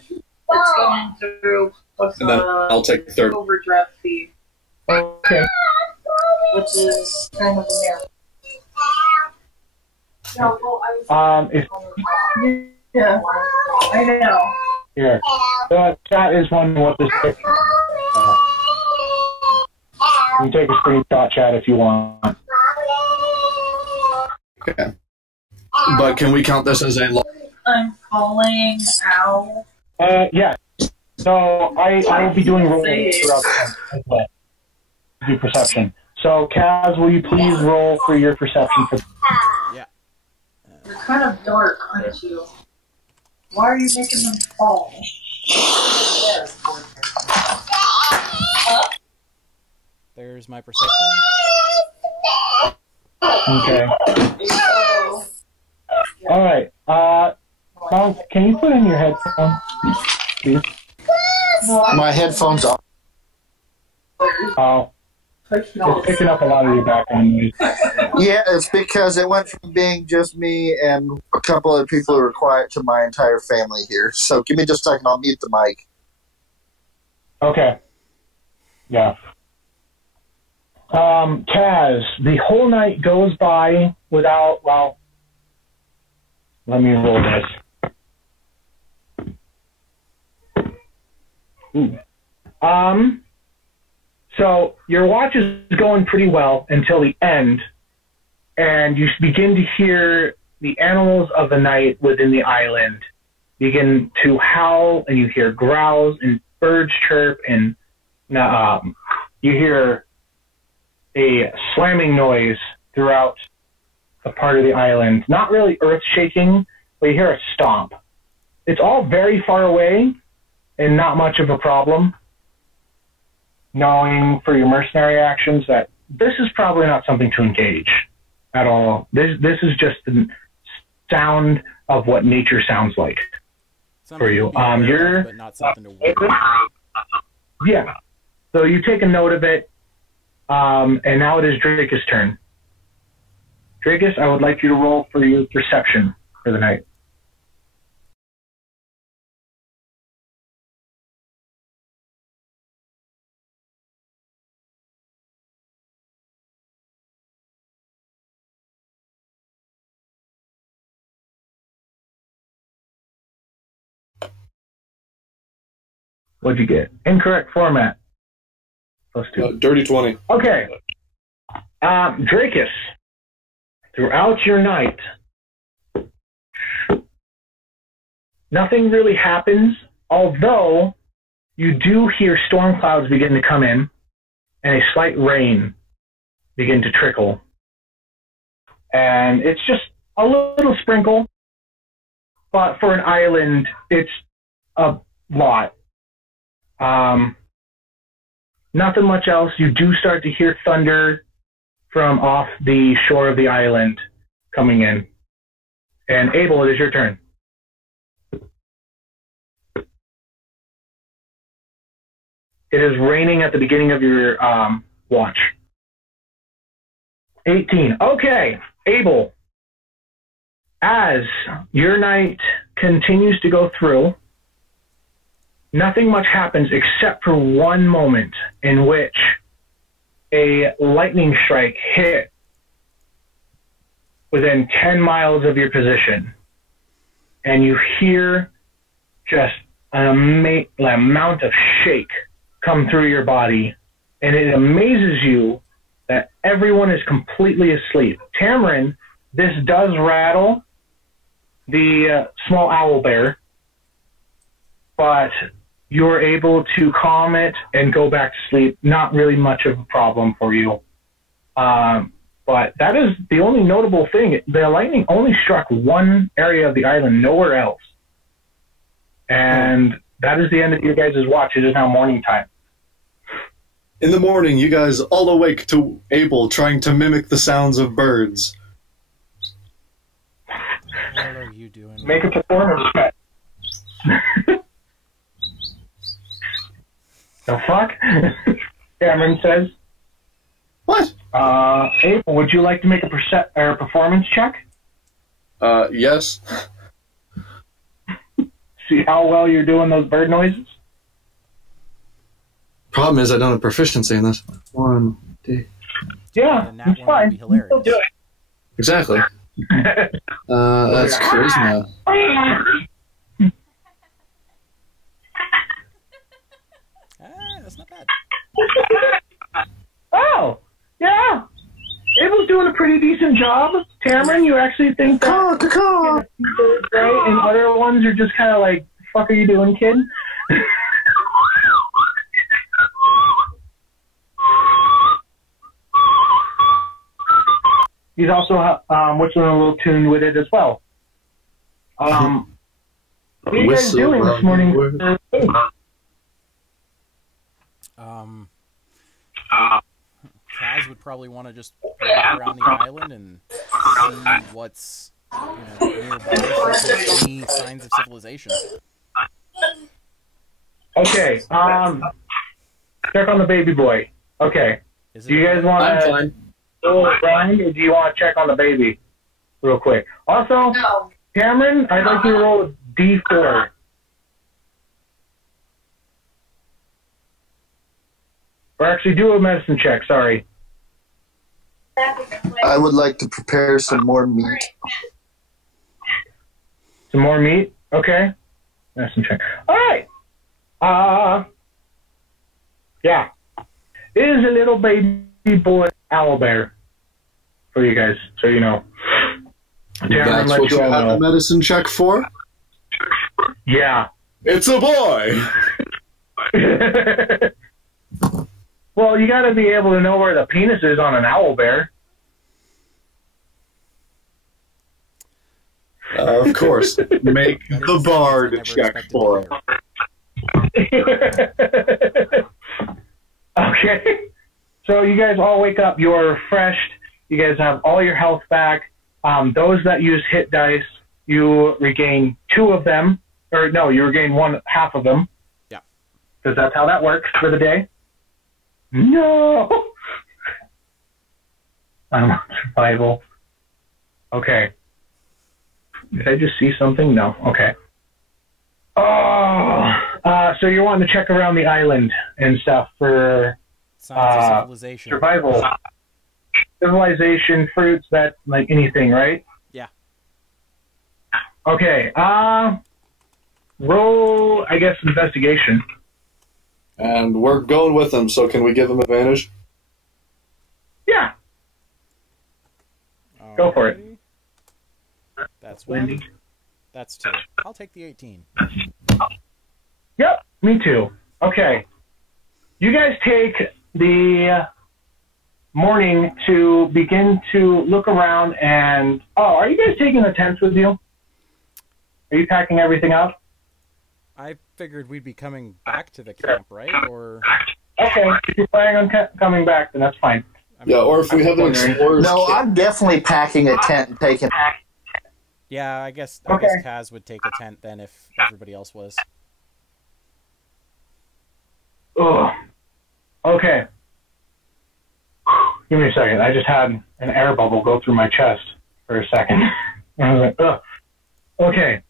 It's going through what's And then I'll take third. overdraft fee, Okay. which is kind of a no, well, I was If, yeah, I know. here, so chat is wondering what this is. You can take a screenshot, chat, if you want. Okay. But can we count this as a... I'm calling Owl. Yeah. So I will be doing rolls throughout the time as well. Do perception. So Kaz, will you please roll for your perception for? Yeah. You're kind of dark, aren't you? Why are you making them fall? There's my perception. Okay. All right. Mom, can you put in your headphones, please? My headphones off. Oh, it's picking up a lot of your background noise. Yeah, it's because it went from being just me and a couple other people who were quiet to my entire family here. So give me just a second, I'll mute the mic. Okay. Yeah. Kaz, the whole night goes by without, well, let me roll this. Ooh. So your watch is going pretty well until the end, and you begin to hear the animals of the night within the island begin to howl, and you hear growls and birds chirp, and you hear a slamming noise throughout a part of the island. Not really earth shaking, but you hear a stomp. It's all very far away and not much of a problem, knowing for your mercenary actions that this is probably not something to engage at all. This is just sound of what nature sounds like Something for you. to be aware of, You're but not something to worry about. yeah. So you take a note of it, and now it is Drakus' turn. Drakus, I would like you to roll for your perception for the night. What'd you get? Incorrect format. +2. Dirty 20. Okay. Drakus, throughout your night, nothing really happens, although you do hear storm clouds begin to come in and a slight rain begin to trickle. And it's just a little sprinkle, but for an island, it's a lot. Nothing much else. You do start to hear thunder from off the shore of the island coming in. And Abel, it is your turn. It is raining at the beginning of your watch. 18. Okay, Abel. As your night continues to go through, nothing much happens except for one moment in which a lightning strike hit within 10 miles of your position. And you hear just an amount of shake come through your body. And it amazes you that everyone is completely asleep. Tamarin, this does rattle the small owl bear, but you're able to calm it and go back to sleep. Not really much of a problem for you. But that is the only notable thing. The lightning only struck one area of the island, nowhere else. And that is the end of your guys' watch. It is now morning time. In the morning, you guys all awake to Abel trying to mimic the sounds of birds. What are you doing? Make a performance check. The fuck? Cameron says. What? Abel, would you like to make a performance check? Yes. See how well you're doing those bird noises? Problem is, I don't have proficiency in this. One, two. Yeah, And that it's one would fine. be hilarious. Still do it. Exactly. That's charisma. That's not bad. Oh, yeah. Abel's doing a pretty decent job. Tamarin, you actually think that right? And other ones are just kind of like, fuck are you doing, kid? He's also whistling a little tune with it as well. What are you guys doing this morning? Kaz would probably want to just walk around the island and see what's nearby, any signs of civilization. Okay, check on the baby boy. Okay. Do you guys want to go around, or do you want to check on the baby real quick? Also, No. Cameron, I'd like you to roll a D4. Or actually, do a medicine check, sorry. I would like to prepare some more meat. Some more meat? Okay. Medicine check. All right. Yeah. It is a little baby boy owlbear for you guys, so you know. That's what you have the medicine check for? Yeah. It's a boy! Well, you got to be able to know where the penis is on an owlbear. Of course. Make the bard check for it. Okay. So you guys all wake up. You're refreshed. You guys have all your health back. Those that use hit dice you regain 2 of them. Or no, you regain half of them. Yeah. Because that's how that works for the day. No! Survival. Okay. Did I just see something? No. Okay. Oh! So you're wanting to check around the island and stuff for Signs of civilization. survival. Civilization, fruits, that, like anything, right? Yeah. Okay. Roll, I guess, investigation. And we're going with them, so can we give them advantage? Yeah. Go for it. Alrighty. That's 1. That's 2. I'll take the 18. Yep, me too. Okay. You guys take the morning to begin to look around and... Oh, are you guys taking the tents with you? Are you packing everything up? I figured we'd be coming back to the camp, right? Or Okay, if you're planning on coming back, then that's fine. Yeah, or if we have an explorer's No, kit. I'm definitely packing a tent and taking. yeah, I guess Kaz would take a tent then if everybody else was. Ugh. Okay. Give me a second. I just had an air bubble go through my chest for a second. I was like, ugh. Okay.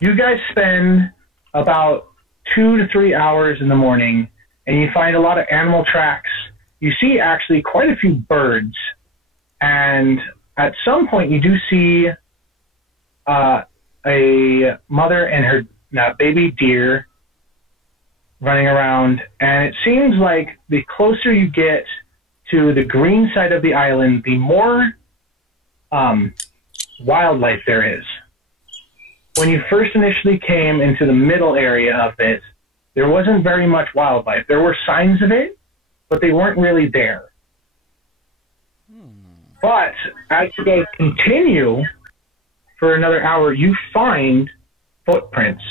You guys spend about 2 to 3 hours in the morning, and you find a lot of animal tracks. You see actually quite a few birds, and at some point you do see a mother and her baby deer running around, and it seems like the closer you get to the green side of the island, the more wildlife there is. When you first initially came into the middle area of it, there wasn't very much wildlife. There were signs of it, but they weren't really there. But as you guys continue for another hour, you find footprints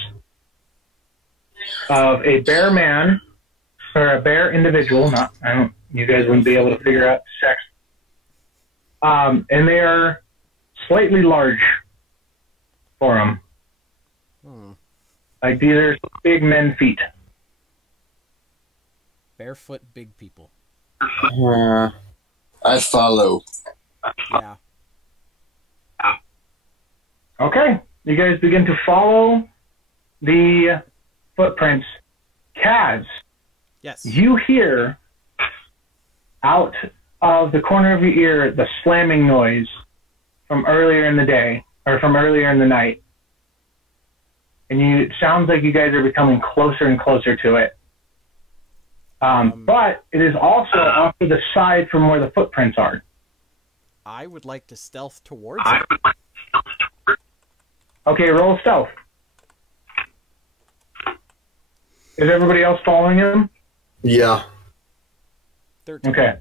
of a bear man or a bear individual. You guys wouldn't be able to figure out sex. And they are slightly large for them. Like these are big men feet. Barefoot big people. I follow. Yeah. Okay. You guys begin to follow the footprints. Kaz, Yes. you hear out of the corner of your ear the slamming noise from earlier in the day, or from earlier in the night. And it sounds like you guys are becoming closer and closer to it. But it is also off to the side from where the footprints are. I would like to stealth towards it. Okay, roll stealth. Is everybody else following him? Yeah. 13. Okay.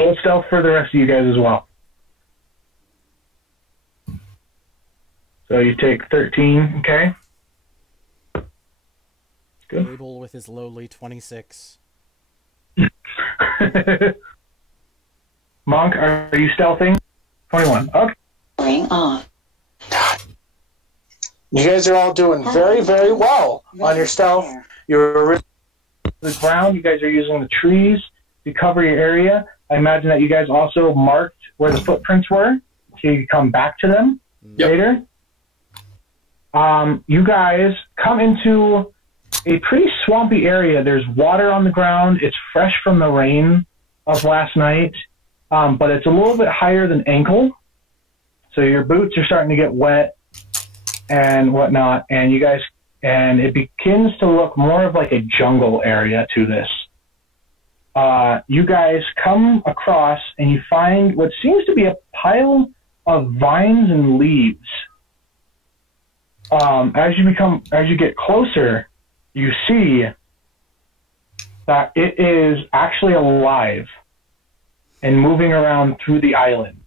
Roll stealth for the rest of you guys as well. So you take 13, okay? Good. Abel with his lowly 26. Monk, are you stealthing? 21. Okay. Ring off. You guys are all doing very, very well on your stealth. You're The ground, you guys are using the trees to cover your area. I imagine that you guys also marked where the footprints were, so you can come back to them later. You guys come into a pretty swampy area. There's water on the ground. It's fresh from the rain of last night, but it's a little bit higher than ankle. So your boots are starting to get wet and whatnot, and it begins to look more of like a jungle area to this. You guys come across and you find what seems to be a pile of vines and leaves. As you get closer, you see that it is actually alive and moving around through the island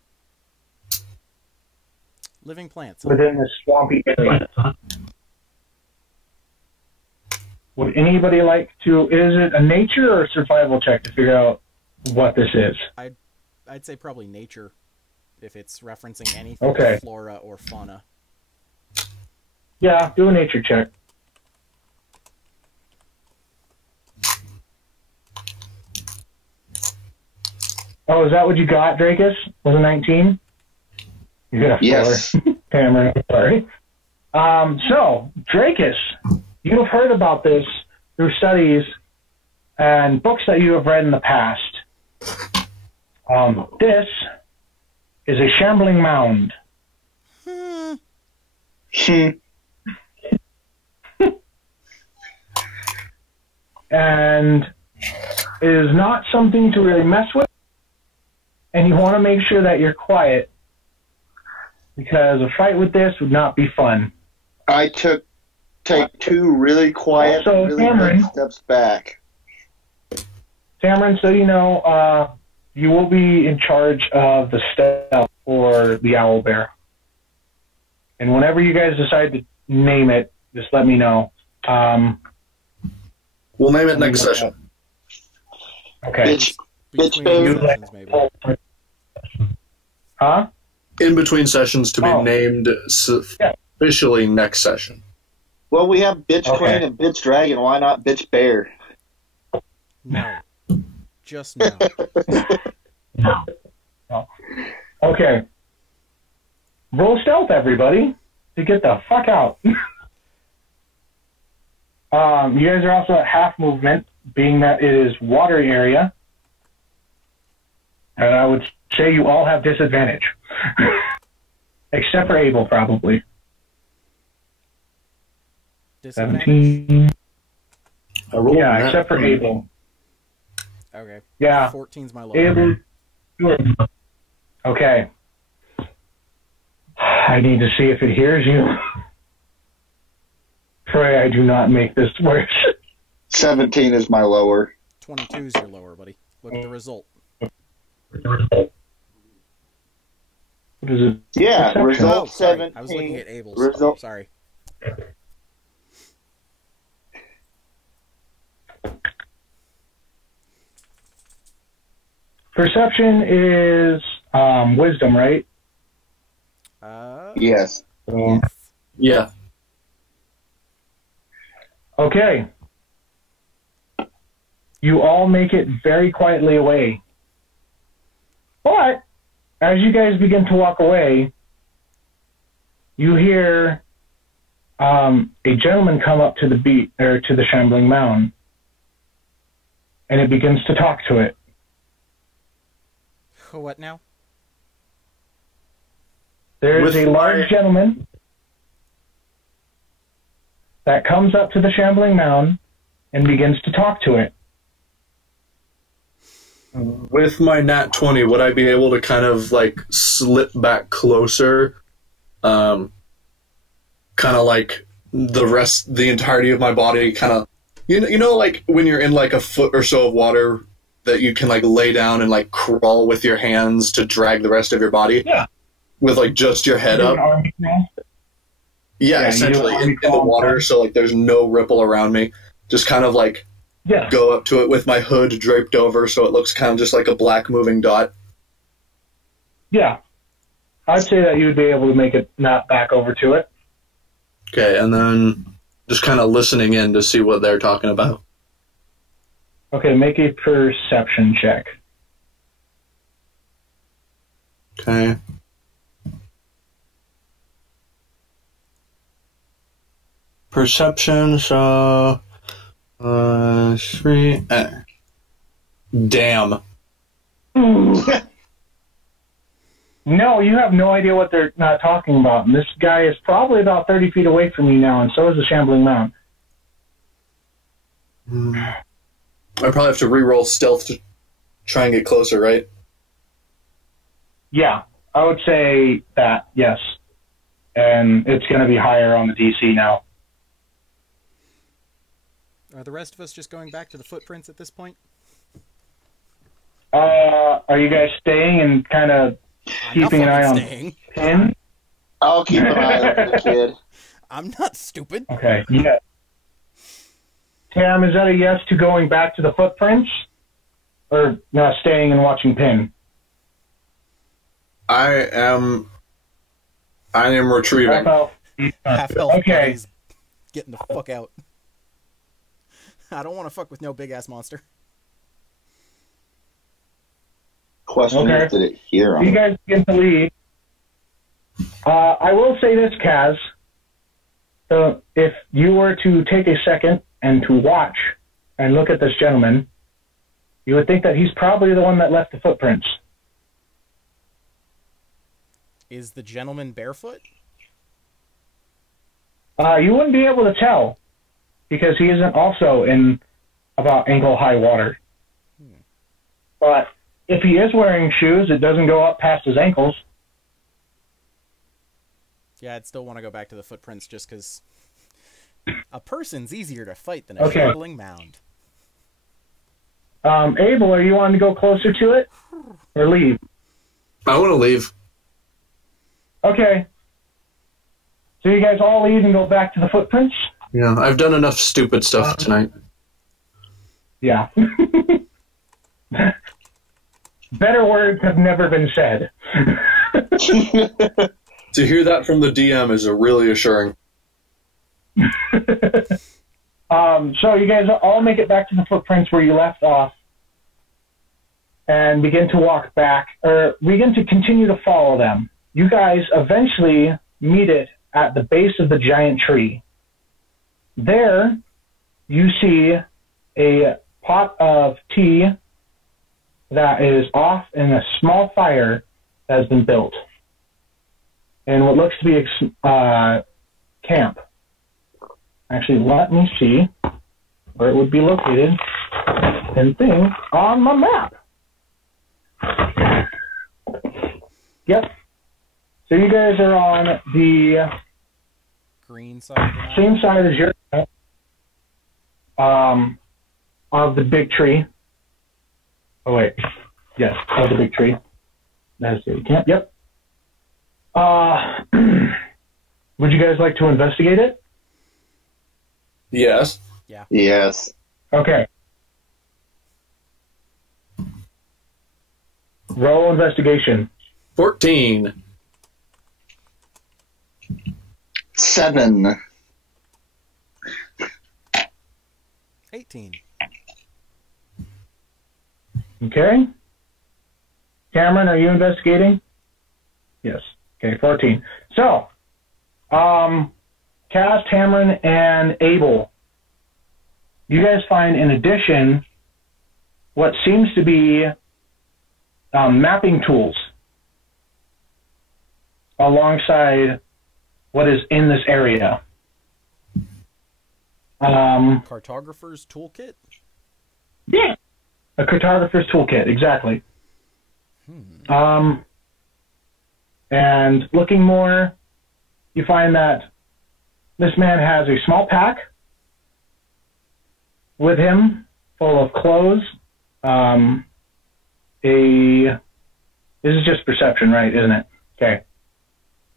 Living plants. within this swampy area. Would anybody like to? Is it a nature or a survival check to figure out what this is? I'd say probably nature, if it's referencing anything Okay. flora or fauna. Yeah, do a nature check. Oh, is that what you got, Dracus? Was it 19? You got a 4. Yes. Cameron, sorry. So, Dracus, you have heard about this through studies and books that you have read in the past. This is a shambling mound. And it is not something to really mess with. And you want to make sure that you're quiet, because a fight with this would not be fun. I take 2 really quiet, Also, really Cameron, big steps back. Cameron, so you know, you will be in charge of the stealth for the owl bear. And whenever you guys decide to name it, just let me know. We'll name it next session. Okay. Bitch bear. Sessions, maybe. Huh? In between sessions to be named Yeah. officially next session. Well, we have bitch Okay. queen and bitch dragon. Why not bitch bear? No. Just no. No. Okay. Roll stealth, everybody, to get the fuck out. You guys are also at half movement, being that it is watery area. And I would say you all have disadvantage. Except for Abel, probably. Disadvantage? 17. I rolled Yeah, that. except for Abel. Okay. Yeah. 14's my low. Abel. Okay. I need to see if it hears you. Pray I do not make this worse. 17 is my lower. 22's your lower, buddy. Look at the result. What is it? Yeah, Perception. result sorry. 17. I was looking at Abel's. Result. Sorry. Perception is wisdom, right? Yes. So, Yeah. okay. You all make it very quietly away. But as you guys begin to walk away, you hear a gentleman come up to the beat or to the shambling mound, and it begins to talk to it. What now? There is With a large gentleman that comes up to the shambling mound and begins to talk to it. With my nat 20, would I be able to kind of like slip back closer? Kind of like the entirety of my body kind of, you know, like when you're in like a foot or so of water that you can like lay down and like crawl with your hands to drag the rest of your body? Yeah. With like just your head up? Yeah, essentially in the water, so like there's no ripple around me. Just kind of like go up to it with my hood draped over so it looks kind of just like a black moving dot. Yeah. I'd say that you would be able to make it not back over to it. Okay, and then just kind of listening in to see what they're talking about. Okay, make a perception check. Okay. Perception, so... 3... Damn. No, you have no idea what they're not talking about. And this guy is probably about 30 feet away from you now, and so is the shambling mound. I probably have to re-roll stealth to try and get closer, right? Yeah, I would say that, yes. And it's going to be higher on the DC now. Are the rest of us just going back to the footprints at this point? Are you guys staying and kind of keeping an eye on Pin? I'll keep an eye on the kid. I'm not stupid. Okay, yeah. Tam, is that a yes to going back to the footprints? Or staying and watching Pin? I am retrieving. half health Okay. buddies getting the fuck out. I don't want to fuck with no big ass monster. Question Okay. is, did it hear You him? guys begin to leave. I will say this, Kaz. So if you were to take a second and to watch and look at this gentleman, you would think that he's probably the one that left the footprints. Is the gentleman barefoot? You wouldn't be able to tell because he isn't also in about ankle-high water. But if he is wearing shoes, it doesn't go up past his ankles. Yeah, I'd still want to go back to the footprints just because a person's easier to fight than a Okay. shambling mound. Abel, are you wanting to go closer to it or leave? I want to leave. Okay. So you guys all leave and go back to the footprints? Yeah, I've done enough stupid stuff tonight. Yeah. Better words have never been said. To hear that from the DM is really assuring. So you guys all make it back to the footprints where you left off and begin to walk back, or begin to continue to follow them. You guys eventually meet it at the base of the giant tree. There, you see a pot of tea that is off in a small fire that has been built in what looks to be a camp. Actually, let me see where it would be located and thing on my map. Yep. So you guys are on the Green side of the map? same side as your of the big tree. Oh wait, yes, of the big tree. That's the camp. Yep. Would you guys like to investigate it? Yes. Yeah. Yes. Okay. Roll investigation. 14. 7. 18. Okay. Cameron, are you investigating? Yes. Okay, 14. So, Cass, Cameron, and Abel, you guys find, in addition, what seems to be mapping tools alongside what is in this area. Cartographer's toolkit? Yeah. A cartographer's toolkit, exactly. And looking more, you find that this man has a small pack with him full of clothes. This is just perception, right? Isn't it? Okay.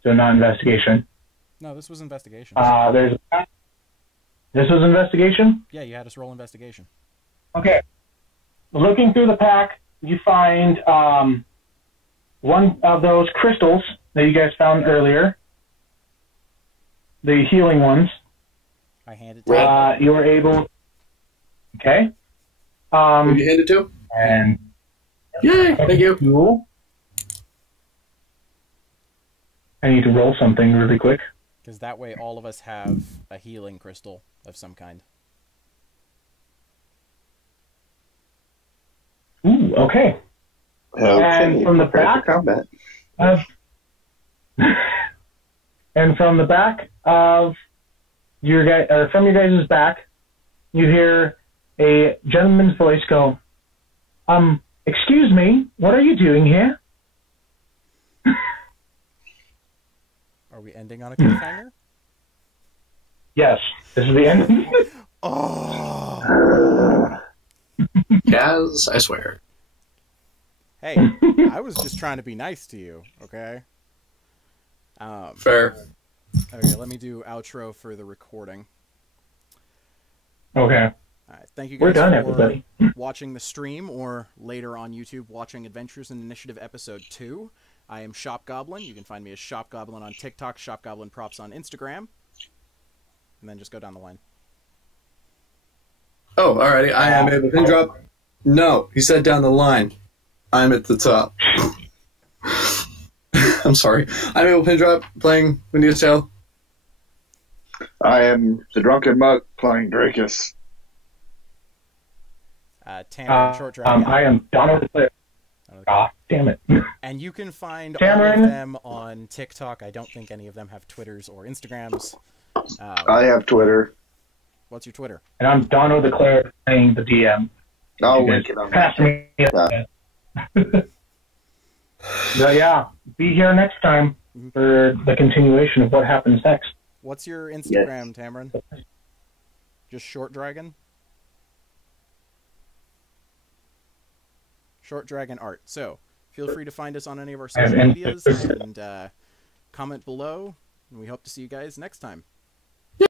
So not investigation. No, this was investigation. This was investigation? Yeah, you had us roll investigation. Okay. Looking through the pack, you find one of those crystals that you guys found earlier, the healing ones. I handed to you. You were able. Okay. Who you handed to? And Yay! Thank you. cool. I need to roll something really quick. Because that way all of us have a healing crystal of some kind. Ooh, okay. Okay. from the prepare for back? combat. And from the back of your guy, or from your guys' back, you hear a gentleman's voice go, excuse me, what are you doing here? Are we ending on a cliffhanger? Yes, this is the end. Oh! Yes, I swear. Hey, I was just trying to be nice to you, okay? Fair. Okay, let me do outro for the recording. Okay. All right, thank you guys We're done, for everybody. watching the stream, or later on YouTube watching Adventures in Initiative Episode 2. I am Shop Goblin. You can find me as Shop Goblin on TikTok, Shop Goblin Props on Instagram, and then just go down the line. Oh, alrighty. I am able to pin drop. No, he said down the line. I'm at the top. I'm sorry. I'm able to pin drop playing Windia's Tale. I am the Drunken Monk playing Drakus. Tamron, Short Dragon. I am Donald the Claire. Ah, damn it. And you can find Tamron. all of them on TikTok. I don't think any of them have Twitters or Instagrams. I have Twitter. What's your Twitter? And I'm Donald the Claire playing the DM. I'll link it on Pass me. So yeah, be here next time for the continuation of what happens next. What's your Instagram, Tamron? Just Short Dragon? Short Dragon Art. So, feel free to find us on any of our social medias and comment below. And we hope to see you guys next time.